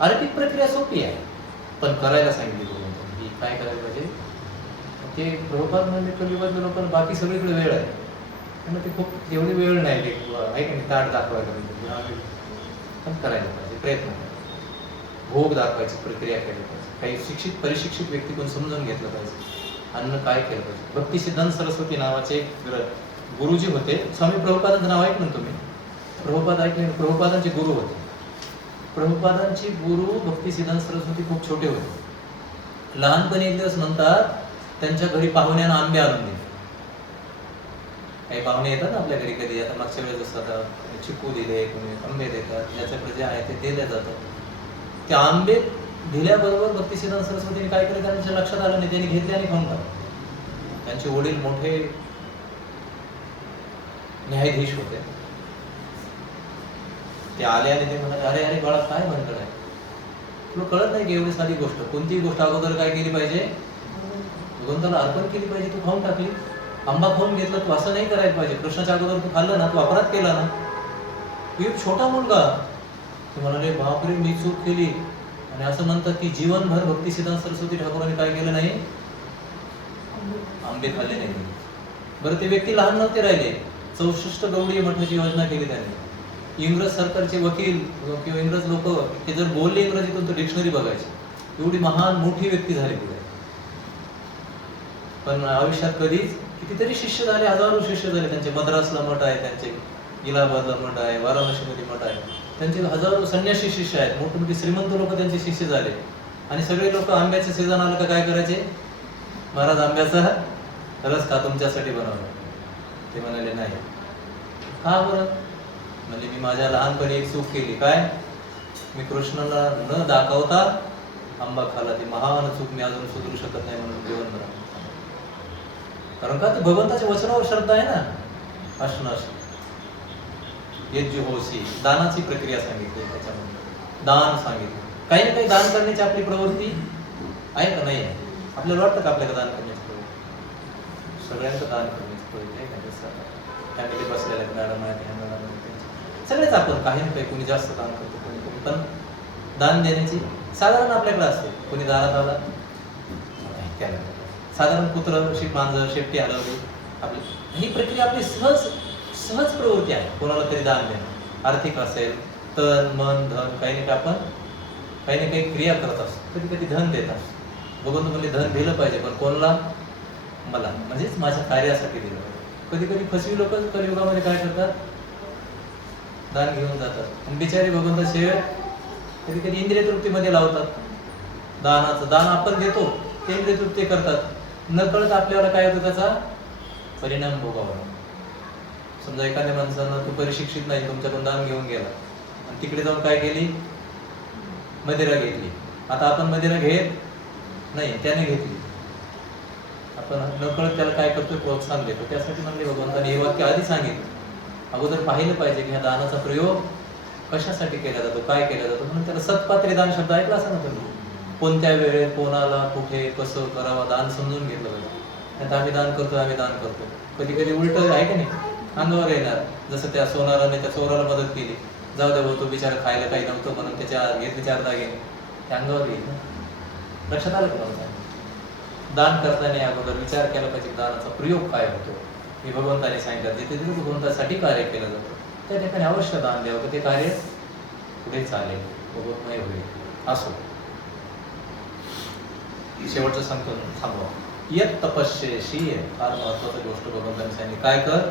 आर्थिक प्रक्रिया सोपी आहे, पण करायला सांगितली की काय करायला पाहिजे. ते प्रभुपाद म्हणजे कलियुगातल्या लोकांना बाकी सगळीकडे वेळ आहे, त्यांना ते खूप एवढी वेळ नाही आहे की नाही ताट दाखवायला पाहिजे, पण करायला पाहिजे, प्रयत्न करायचा, भोग दाखवायची प्रक्रिया केली पाहिजे. काही शिक्षित परिशिक्षित व्यक्ती पण समजून घेतलं पाहिजे अन्न काय केलं पाहिजे. भक्ती सिद्धांत सरस्वती नावाचे एक गुरुजी होते. स्वामी प्रभुपादांचं नाव ऐकलं तुम्ही? प्रभुपाद ऐकले? प्रभुपादांचे गुरु होते. प्रभुपादांचे गुरु भक्ती सिद्धांत सरस्वती खूप छोटे होते. लहानपणी एक दिवस म्हणतात त्यांच्या घरी पाहुण्यांना आंबे आणून दिले. काही पाहुणे येतात ना आपल्या घरी कधी, आता मागच्या वेळेस जसं आता चिक्कू दिले, कोणी आंबे देतात, ज्याच्याकडे जे आहे ते दिले जातात. ते आंबे दिल्याबरोबर भक्तिसिद्धांत सरस्वतीने काय केलं त्यांच्या लक्षात आलं नाही, त्यांनी घेतले आणि खाऊन टाकले. त्यांचे वडील मोठे न्यायाधीश होते. ते आले आणि ते म्हणाले, अरे अरे बाळा काय भानगड आहे, तुला कळत नाही की एवढी साधी गोष्ट, कोणतीही गोष्ट अगोदर काय केली पाहिजे, भगवंताला अर्पण केली पाहिजे. तू खाऊन टाकली, आंबा खाऊन घेतला, तू असं नाही करायला पाहिजे. कृष्णाच्या अगोदर तू खाल्लं ना, तू अपराध केला ना. तू एक छोटा मुलगा, ते म्हणाले बापरे मी चूक केली. आणि असं म्हणतात की जीवनभर भक्तिसिद्धांत सरस्वती ठाकूरांनी काय केलं नाही, आंबे खाल्ले नाही. बरं ते व्यक्ती लहान नव्हते राहिले, 64 गवळी मठाची योजना केली त्यांनी. इंग्रज सरकारचे वकील किंवा इंग्रज लोक हे जर बोलले इंग्रजीतून तर डिक्शनरी बघायची, एवढी महान मोठी व्यक्ती झाली पुढे. पण आयुष्यात कधीच कितीतरी शिष्य झाले, हजारो शिष्य झाले त्यांचे. मद्रासला मठ आहे त्यांचे, इलाहाबादला मठ आहे, वाराणसीमध्ये मठ आहे, त्यांचे हजारो संन्यासी शिष्य आहेत, मोठे श्रीमंत लोक त्यांचे शिष्य झाले. आणि सगळे लोक आंब्याचे सीझन आलं का काय करायचे, महाराज आंब्याचा रस का तुमच्यासाठी बनवला. ते म्हणाले नाही. का बरं, म्हणजे मी माझ्या लहानपणी एक चूक केली. काय, मी कृष्णाला न दाखवता आंबा खाला, ती महान चूक, मी अजून सुधरू शकत नाही म्हणून जीवनभर. कारण का, ते भगवंताच्या वचनावर श्रद्धा आहे ना. असणं यज्जु होसी, दानाची प्रक्रिया सांगितली त्याच्यामध्ये, दान सांगितलं. काही ना काही दान करण्याची आपली प्रवृत्ती आहे का नाही आहे. आपल्याला वाटतं का आपल्याला दान करण्याची प्रवृत्ती, सगळ्यांचं दान करण्याची प्रवृत्ती आहे का. जसं फॅमिली बसलेल्या आहेत, मॅडम आहेत, ह्या मॅडम आहेत, सगळेच आपण काही ना काही, कोणी जास्त दान करतो, कोणी कोणी. पण दान देण्याची साधारण आपल्याकडे असते. कोणी दारात आला त्याला साधारण कुत्र, मांजर, शेपटी हलवली, आपली ही प्रक्रिया आपली सहज प्रवृत्ती आहे. कोणाला तरी दान देणं, आर्थिक असेल, तन मन धन, काही ना काही आपण काही ना काही क्रिया करत असतो. कधी कधी धन देत असतो. भगवंत म्हणजे धन दिलं पाहिजे, पण कोणाला, मला, म्हणजेच माझ्या कार्यासाठी दिलं पाहिजे. कधी कधी फसवी लोक कलियुगामध्ये काय करतात, दान घेऊन जातात आणि बिचारी भगवंताचे कधी कधी इंद्रिय तृप्तीमध्ये लावतात. दानाचं दान आपण देतो, ते इंद्रिय तृप्ती करतात, नकळत आपल्याला काय होतं त्याचा परिणाम भोगावा. समजा एखाद्या माणसानं, तू परिशिक्षित नाही, तुमच्याकडून दान घेऊन गेला आणि तिकडे जाऊन काय केली, मदिरा घेतली. आता आपण मदिरा घेत नाही, त्याने घेतली, आपण नकळत त्याला काय करतो, प्रोत्साहन देतो. त्यासाठी म्हणजे भगवंताने हे वाक्य आधी सांगितलं. अगोदर पाहिलं पाहिजे की ह्या दानाचा प्रयोग कशासाठी केला जातो, काय केला जातो. म्हणून त्याला सत्पात्री दान शब्द ऐकला असं ना तुम्ही. कोणत्या वेळेत, कोणाला, कुठे, कसं करावं, दान समजून घेतलं पाहिजे. नाही तर आम्ही दान करतो, आम्ही दान करतो. कधी कधी उलट आहे की नाही, अंगावर येणार. जसं त्या सोनाराने त्या चोराला मदत केली, जाऊ द्या तो बिचारा खायला काही नव्हतं म्हणून त्याच्या घेतले 4 दागिने, ते अंगावर येईल ना. लक्षात आलं का मला. दान करताना अगोदर विचार केला पाहिजे दानाचा प्रयोग काय होतो. हे भगवंताने सांगितलं. जिथे जिथे भगवंतासाठी कार्य केलं जातं त्या ठिकाणी अवश्य दान द्यावं, तर ते कार्य पुढे चालेल, भगवतमय होईल. असो, शेवटचं सांगतो, थांबवा. यत तपस्येशी, फार महत्वाची गोष्ट भगवंताने सांगितली. काय कर,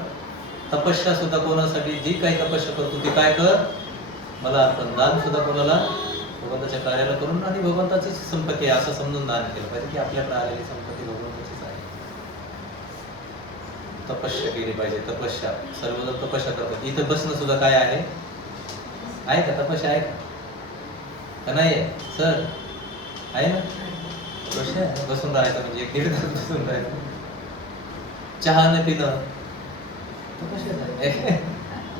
तपस्या सुद्धा कोणासाठी, जी काही तपस्या करतो ती काय कर, मला अर्पण. दान सुद्धा कोणाला, भगवंताच्या कार्याला करून, आणि भगवंताची संपत्ती आहे असं समजून दान केलं पाहिजे की आपल्याकडे आलेली संपत्ती भगवंताचीच आहे. तपस्या केली पाहिजे. तपस्या, सर्वजण तपस्या करतात. इथं बसणं सुद्धा काय आहे का, तपस्या आहे का नाही आहे सर, आहे ना. बसून राहायचं म्हणजे 1-1.5 तास बसून राहायचं, चहा न पिणं,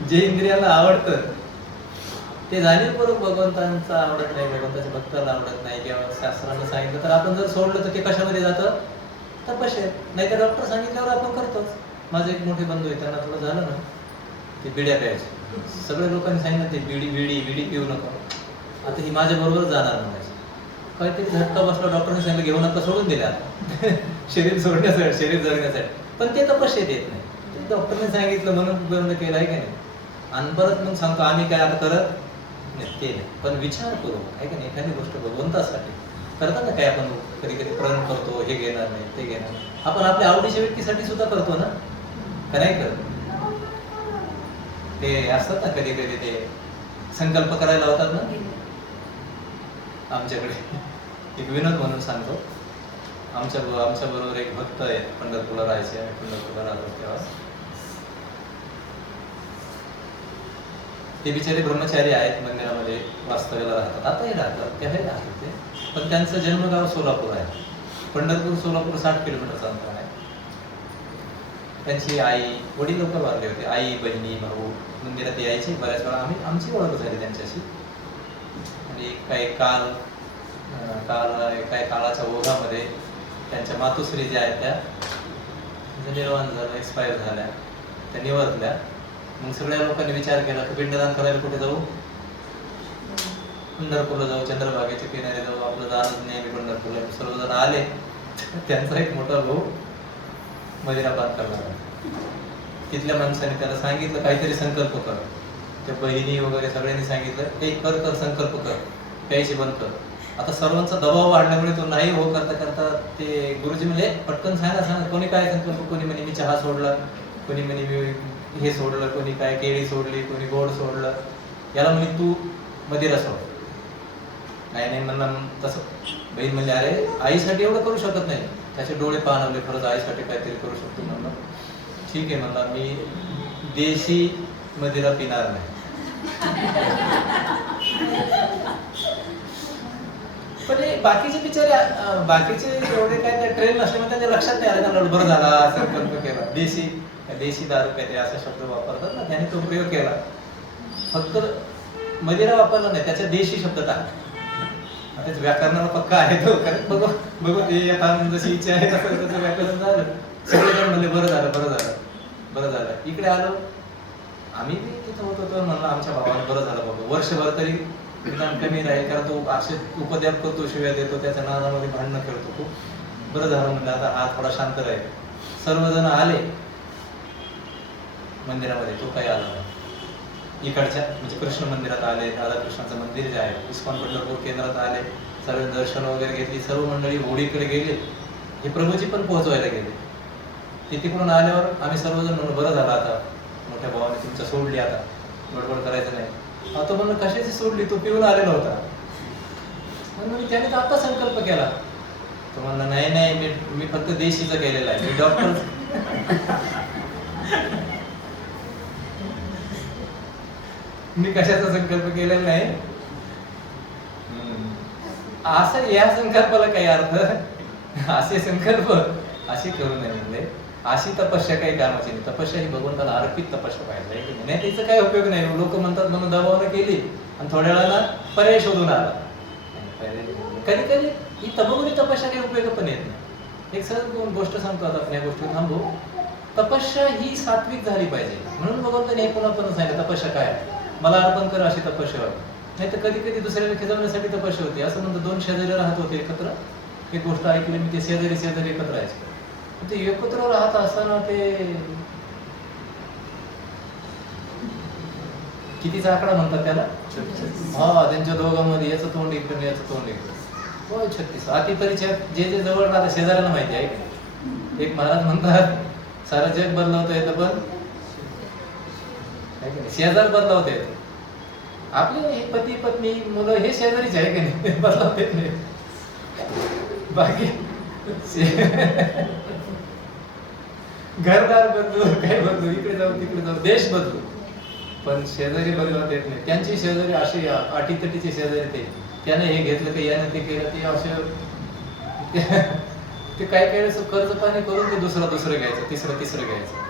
जे इंद्रियाला आवडतं ते जाणीवपूर्वक भगवंतांचा आवडत नाही, भगवंताच्या भक्ताला आवडत नाही, किंवा शास्त्रानं सांगितलं तर आपण जर सोडलं तर ते कशामध्ये जातं, तपस्या. नाही तर डॉक्टर सांगितल्यावर आपण करतोच. माझे एक मोठे बंधू आहे, त्यांना थोडं झालं ना, ते बिड्या प्यायचे. सगळ्या लोकांनी सांगितलं ते बिडी पिऊ नका. आता ही माझ्या बरोबरच जाणार म्हणायची. काहीतरी झटका बसला, डॉक्टरने सांगितलं घेऊ नका, सोडून दिल्या शरीर सोडण्यासाठी, शरीर जगण्यासाठी. पण ते तपस्येत येत नाही. डॉक्टरने सांगितलं म्हणून बंद केलं आहे का नाही. आणि परत मग सांगतो आम्ही काय आता करत नाही, ते नाही. पण विचार करू आहे का नाही, एखादी गोष्ट भगवंतासाठी करतात ना. काय आपण कधी कधी प्रण करतो, हे घेणार नाही, ते घेणार नाही. आपण आपल्या आवडीच्या व्यक्तीसाठी सुद्धा करतो ना, का नाही करत. ते असतात ना कधी कधी ते संकल्प करायला होतात ना. आमच्याकडे एक विनोद म्हणून सांगतो. आमच्या बरोबर एक भक्त आहे, पंढरपूरला राहायचे. पंढरपूरला राहतो तेव्हा ते बिचारे ब्रह्मचारी आहेत, मंदिरामध्ये वास्तव्याला राहतात, आताही राहतात, तेही राहतात ते, पण त्यांचं जन्मगाव सोलापूर आहे. पंढरपूर सोलापूर 60 किलोमीटरचं अंतर आहे. त्यांची आई वडील लोक वारले होते, आई बहिणी भाऊ मंदिरात यायचे बऱ्याच वेळा, आमची ओळख झाली त्यांच्याशी. आणि काही काही काळाच्या ओघामध्ये त्यांच्या मातोश्री ज्या आहेत त्या निर्वाण झालं, एक्सपायर झाल्या, त्या निवर्तल्या. मग सगळ्या लोकांनी विचार केला की पिंडदान करायला कुठे जाऊ? पंढरपूरला जाऊ, चंद्रभागेच्या किनारी जाऊ, आपलं जाणच नेहमी पंढरपूरला. सर्वजण आले. त्यांचा एक मोठा भाऊ मदिरा बांधकाम लागला. तिथल्या माणसाने त्याला सांगितलं काहीतरी संकल्प कर. त्या बहिणी वगैरे सगळ्यांनी सांगितलं एक कर संकल्प कर, प्यायची बंद कर. आता सर्वांचा दबाव वाढल्यामुळे तो नाही हो करता करता ते गुरुजी म्हणले पटकन सांगा, कोणी काय संकल्प, कोणी म्हणे मी चहा सोडला, कोणी म्हणे मी हे सोडलं, कोणी काय केळी सोडली, कोणी गोड सोडलं. याला म्हणे तू मदिरा सोड. नाही म्हणलं तसं. बहीण म्हणजे अरे आईसाठी एवढं करू शकत नाही. त्याचे डोळे पाहणवले, खरंच आईसाठी काहीतरी करू शकतो. म्हणलं ठीक आहे, म्हणला मी देशी मदिरा पिणार नाही. पण बाकीचे बिचारे बाकीचे एवढे काय त्या ट्रेन नसल्यामुळे त्यांच्या लक्षात नाही आलं. त्यांना बरं झाला संकल्प केला. देशी दारू काहीतरी असा शब्द वापरतात ना, त्याने तो प्रयोग केला. फक्त मदिरा वापरला नाही, त्याच्या देशी शब्द टाकला. त्याच व्याकरणाला पक्का आहे तो, कारण बघू ते आता जशी इच्छा आहे तसं त्याचं व्याकरण झालं. सगळेजण म्हणले बरं झालं. इकडे आलो आम्ही तिथं होतो, म्हणलं आमच्या भावाला बरं झालं बाबा, वर्षभर तरी कमी राहील, कारण तो असे उपद्याप करतो, शिव्या देतो, त्याच्या नादामध्ये भांडणं खेळतो. खूप बरं झालं म्हणलं आता हा थोडा शांत राहील. सर्वजण आले मंदिरामध्ये, तो काही आला नाही. इकडच्या म्हणजे कृष्ण मंदिरात आले, राधाकृष्णाचं मंदिर जे आहे इस्कॉन पंढरपूर केंद्रात आले, सर्व दर्शन वगैरे घेतली. सर्व मंडळी होळीकडे गेले. हे प्रभूजी पण पोहोचवायला गेले. ते तिकडून आल्यावर आम्ही सर्वजण म्हणून बरं झालं आता मोठ्या भावाने तुमचं सोडली, आता गडबड करायचं नाही. तो म्हणून कशाची सोडली, तो पिऊन आलेला होता. म्हणून त्याने तर आता संकल्प केला. तो म्हणला नाही मी फक्त देशीचं केलेलं आहे, मी डॉक्टर. मी कशाचा संकल्प केलेला नाही. असं या संकल्पाला काही अर्थ, असे संकल्प अशी करू नये. म्हणजे अशी तपस्या काही कामाची नाही. तपस्या ही भगवंताला अर्पित तपस्या पाहिजे, नाही त्याचा काही उपयोग नाही. लोक म्हणतात म्हणून दबावानं केली आणि थोड्या वेळाला पर्याय शोधून आला. कधी ही तबोगुणी तपस्या काही उपयोग पण येत नाही. एक सहज गोष्ट सांगतो, आता आपण या गोष्टी थांबू. तपस्या ही सात्विक झाली पाहिजे. म्हणून भगवंताने हे पुन्हा सांगितलं तपस्या काय, मला अर्पण कर अशी तपस्या होती. नाही तर कधी दुसऱ्याला खिजवण्यासाठी तपस्या होती. असं म्हणतो दोन शेजारी राहत होते एकत्र. एक गोष्ट ऐकली मी, ते शेजारी एकत्र राहायचे. ते एकत्र राहत असताना ते कितीचा आकडा म्हणतात त्याला, हा त्यांच्या दोघांमध्ये याचं तोंड इकडे याचं तोंड इकडे, 36. अतिपरिचयात जे जवळ राहतात शेजाऱ्याला माहिती आहे. एक महाराज म्हणतात सारा जग बदलावता येतं पण शेजार बदलावता येतो. आपले हे पती पत्नी मुलं हे शेजारीच आहे की नाही, बदलावता येत नाही. बाकी घरदार बदलू, काय बदलू, इकडे जाऊ तिकडे जाऊ, देश बदलू, पण शेजारी बदलवता येत नाही. त्यांची शेजारी अशी अटीतटीचे शेजारी ते, त्याने हे घेतलं की याने ते केलं, ते असे ते काय कर्ज पाणी करून ते दुसरं घ्यायचं, तिसरं घ्यायचं.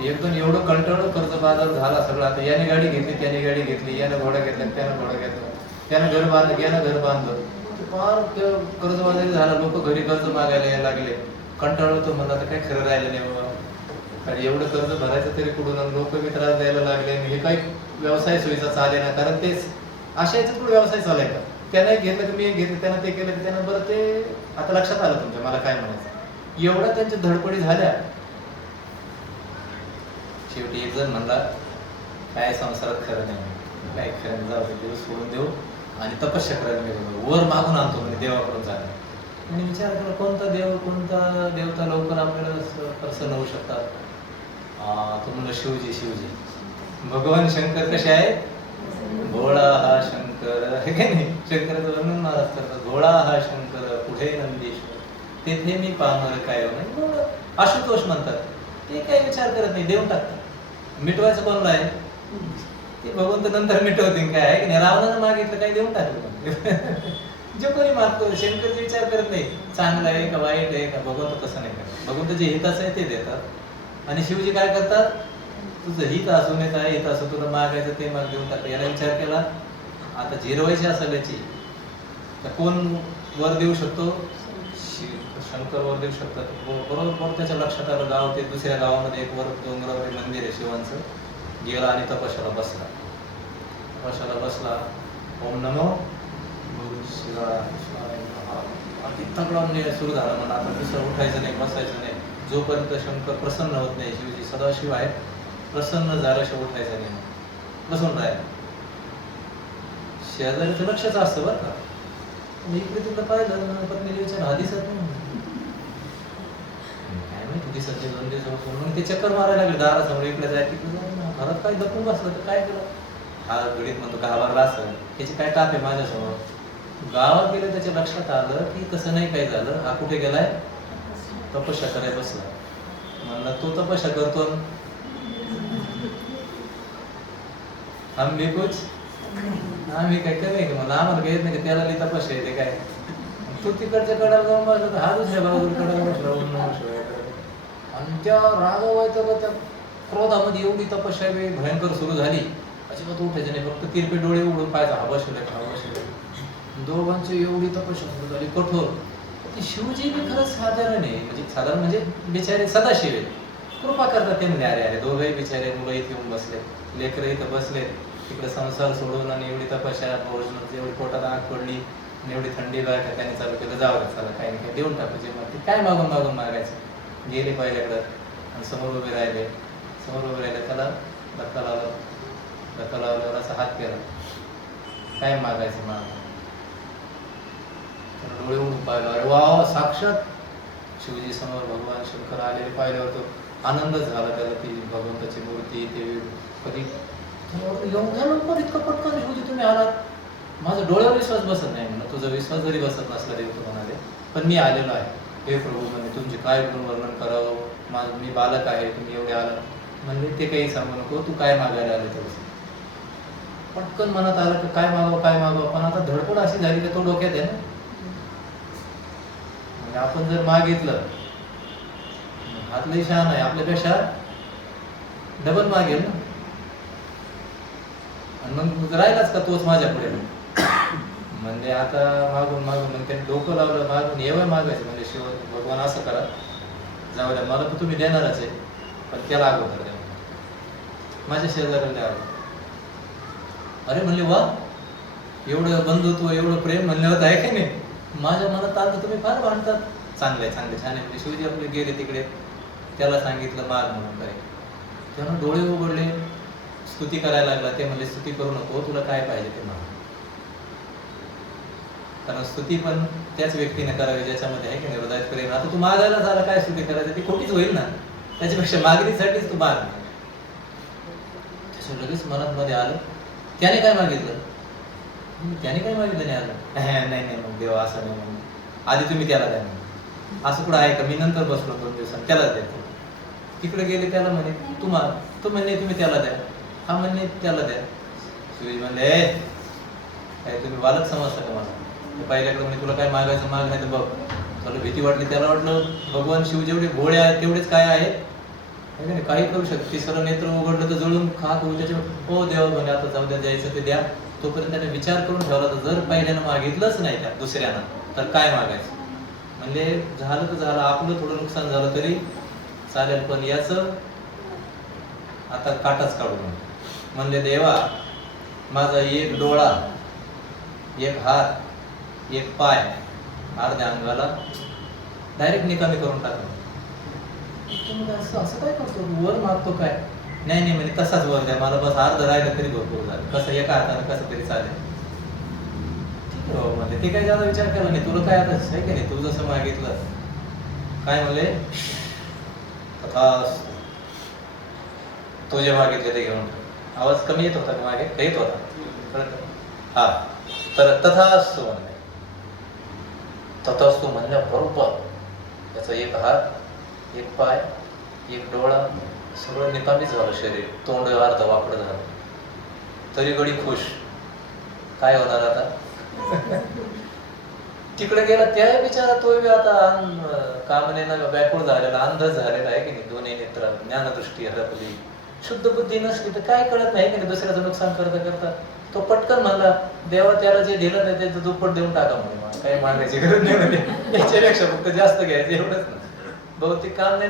एकदम एवढं कंटाळून कर्ज बाजार झाला सगळं. आता याने गाडी घेतली, त्याने गाडी घेतली, यानं घोडा घेतला, त्यानं घोडा घेतला, त्यानं घर बांधलं, यानं घर बांधलं. फार कर्ज बाजारी झाला. लोक घरी कर्ज मागायला यायला लागले. कंटाळतो म्हणलं आता काय खरं राहिलं नाही बाबा, कारण एवढं कर्ज भरायचं तरी कुठून, लोक बी त्रास द्यायला लागले. हे काही व्यवसाय सोयीचा चाले ना, कारण तेच अशाच पुढे व्यवसाय चालायचा. त्यानं एक घेतलं की मी एक घेतलं, त्यानं ते केलं की त्यानं बरं. ते आता लक्षात आलं तुमच्या मला काय म्हणायचं. एवढ्या त्यांच्या धडपडी झाल्या. शेवटी एक जण म्हणला काय संसारात खरं नाही, काय खरं, जाऊ देव सोडून देऊ आणि तपस्या करायला गेलो, वर मागून आणतो म्हणजे देवाकडून जाणार. आणि विचार केला कोणता देवता लवकर आपल्याला प्रसन्न होऊ शकतात. तो म्हणलं शिवजी. भगवान शंकर कसे आहे, भोळा हा शंकर आहे का नाही. शंकराचं वर्णन महाराज करतात, भोळा हा शंकर पुढे नंदीश्वर, तेथे मी पामर काय म्हणजे आशुतोष म्हणतात. ते काही विचार करत नाही, देऊन टाकतात. मिटवायचं कोणला आहे, ते भगवंत नंतर मिटवतील काय आहे की नाही. रावणानं मागितलं काय देऊन टाकलं. जे कोणी मागतो शंकरचे विचार करत नाही चांगलं आहे का वाईट आहे का. भगवंत तसं नाही करत. भगवंत जे हिताचं आहे ते देतात. आणि शिवजी काय करतात, तुझं हित असून येत आहे, हित असं तुला मागायचं ते माग देऊन टाकलं. याला विचार केला आता जिरवायची असेल याची तर कोण वर देऊ शकतो, शंकर वर देऊ शकतात. बरोबर त्याच्या लक्षात आलं. गाव ते दुसऱ्या गावामध्ये एक वर डोंगरावर मंदिर आहे शिवांचं. गेला आणि तपस्याला बसला. तपस्याला बसला. ओम नमो शिवाय. तगडा म्हणजे सुरू झाला. म्हणा आता दुसरं उठायचं नाही, बसायचं नाही. जोपर्यंत शंकर प्रसन्न होत नाही, शिवजी सदाशिव आहे, प्रसन्न झाल्याशिवाय उठायचं नाही. बसून राहायला. शेजारीचं लक्षच असतं बरं का. इकडे तिकडे पाहिलं पत्नीला विचार हा दिसत नाही. काय माहिती दिसत नाही. 2 दिवस मग ते चक्कर मारायला लागले दारासमोर. इकडे जाय तिकडे जाय. घरात काय दपून बसलं तर काय केलं. हा घडीत म्हणतो घाबरला असेल, याची काय टाप आहे माझ्यासमोर. गावात गेलं त्याच्या लक्षात आलं की तसं नाही काय झालं. हा कुठे गेलाय, तपस्या करायला बसला. म्हणलं तो तपस्या करतो आम्ही कुछ आम्ही काय कमी का म्हणलं. आम्हाला काही येत नाही. त्याला लई तपस्या येते काय. तू तिकडच्या कडाला जाऊन बसला तर हा दुसऱ्या बाजूला कडाला बसला. आणि त्या रागावायचं त्या क्रोधामध्ये एवढी तपस्या भयंकर सुरू झाली. अजिबात उठायचं नाही. फक्त तिरपे डोळे उघडून पाहायचा हा बसले का हा बसले. दोघांची एवढी तपस्या सुरू झाली कठोर. शिवजी बी खरंच साधारण आहे. म्हणजे साधारण म्हणजे बिचारे सदाशिव आहेत. कृपा करतात ते म्हणजे अरे अरे दोघंही बिचारे मुलं इथे येऊन बसले, लेकरं इथं बसले. तिकडे संसार सोडून आणि एवढी तपस्या भोजन एवढी पोटात आग पडली आणि एवढी थंडी लाग त्याने चालू केलं. जावं चला काही नाही काय देऊन टाकू जे मग काय मागून मागून मागायचं. गेले पहिल्याकडं आणि समोर उभे राहिले. समोर उभे राहिले त्याला धक्का लावला. धक्का लावल्यावर असा हात केला. काय मागायचं माग. डोळे उघडून पाहिलं. अरे वा साक्षात शिवजी समोर भगवान शंकर आलेले पाहिल्यावर तो आनंदच झाला त्याला. ती भगवंताची मूर्ती ते कधी एवढ्या लवकर इतकं पटकन शिवजी तुम्ही आलात. माझा डोळ्यावर विश्वास बसत नाही म्हणून. तुझा विश्वास जरी बसत नसला देव तो म्हणाले पण मी आलेलो आहे. हे प्रभू म्हणजे तुमचे काय गुण वर्णन करावं. माझं मी बालक आहे, तुम्ही एवढे आला म्हणजे ते काही सांगू नको. तू काय मागायला आले तेवढं. पटकन मनात आलं की काय मागावं काय मागावं. पण आता धडपड अशी झाली की तो डोक्यात आहे ना. म्हणजे आपण जर मागितलं हातली शहाण आहे आपल्यापेक्षा डबल मागेल ना. आणि मग राहिलाच का तोच माझ्या पुढे. म्हणजे आता मागून मागून मग त्याने डोकं लावलं. मागून एवढं मागायचं म्हणजे शिव भगवान असं करा जाऊ द्या मला तर तुम्ही देणारच आहे पण त्याला अगोदर द्या माझ्या शेजाऱ्याला द्यावं. अरे म्हणले वा एवढं बंधुत्व एवढं प्रेम म्हणलं होतं आहे की नाही. माझ्या मनात आलं तुम्ही फार भांडतात. चांगलंय चांगले छान आहे. म्हणजे शिवजी आपले गेले तिकडे त्याला सांगितलं माग म्हणून काय. त्यानं डोळे उघडले. स्तुती करायला लागला. ते म्हणले स्तुती करू नको तुला काय पाहिजे ते माग. कारण स्तुती पण त्याच व्यक्तीने करावी ज्याच्यामध्ये आहे की नाही हृदयात प्रेम. आता तू मागायला झाला काय स्तुती करायचं ती खोटीच होईल ना. त्याच्यापेक्षा मागणीसाठीच तू माग. त्याच्या लगेच मनात मध्ये आलं त्याने काय मागितलं. त्याने काय मागितलं नाही आलं. नाही नाही मग देवा असं नाही म्हणून आधी तुम्ही त्याला द्या. असं कुठं आहे का. मी नंतर बसलो 2 दिवसांनी त्यालाच द्या. तिकडे गेले त्याला म्हणे तुम्हाला तो म्हणणे तुम्ही त्याला द्या. हा म्हणणे त्याला द्या. शिवजी म्हणले काय तुम्ही बालक समजता का मला. पहिल्याकडे म्हणजे तुला काय मागायचं माग नाही तर बघ. त्याला भीती वाटली. त्याला वाटलं भगवान शिव जेवढे भोळे आहेत तेवढेच काय आहेत काही करू शकते. तिसरं नेत्र उघडलं तर जळून खाक होऊ त्याच्या हो देवा म्हणे आता जाऊ द्या द्यायचं ते द्या. तोपर्यंत त्याने विचार करून ठेवला तर जर पहिल्यानं मागितलंच नाही त्या दुसऱ्यानं तर काय मागायचं. म्हणजे झालं तर झालं आपलं थोडं नुकसान झालं तरी चालेल पण याचं आता काटाच काढू नये. म्हणले देवा माझा एक डोळा एक हात एक पाय अर्ध्या अंगाला डायरेक्ट निकामी करून टाकलं. असं काय करतो वर मागतो काय. नाही नाही म्हणजे तसाच वर द्या मला बस अर्ध राहिलं तरी भरपूर झालं. कसं एका हाताने कसं तरी चालेल. ठीक आहे बाबा म्हणजे ते काय ज्यादा विचार केला नाही. तुला काय आता आहे की नाही तू जसं मागितलं काय म्हणले तथास्तु तुझे मागितले ते घेऊन. आवाज कमी येत होता का मागे येत होता हा तर तथास्तु म्हणले. तथास्तु म्हणल्या बरोबर त्याचा एक हात एक पाय एक डोळा सगळं निकामीच झालं. शरीर तोंड अर्ध वाकडं झालं. तरी गडी खुश. काय होणार आता? तिकडे गेला त्या बिचारा तो बी आता कामनेनं बॅकवर्ड झालेला, अंध झालेला आहे की नाही, दोन्ही नेत्र, ज्ञानदृष्टी हरपली, शुद्ध बुद्धी नसली तर काय कळत नाही की नाही, दुसऱ्याचं नुकसान करता करता तो पटकन म्हणला देवा त्याला जे दिलं नाही त्याचं दुप्पट देऊन टाका म्हणे, काही मागायची गरज नाही म्हणजे, याच्यापेक्षा फक्त जास्त घ्यायचं एवढंच ना. बहुतेक काम नाही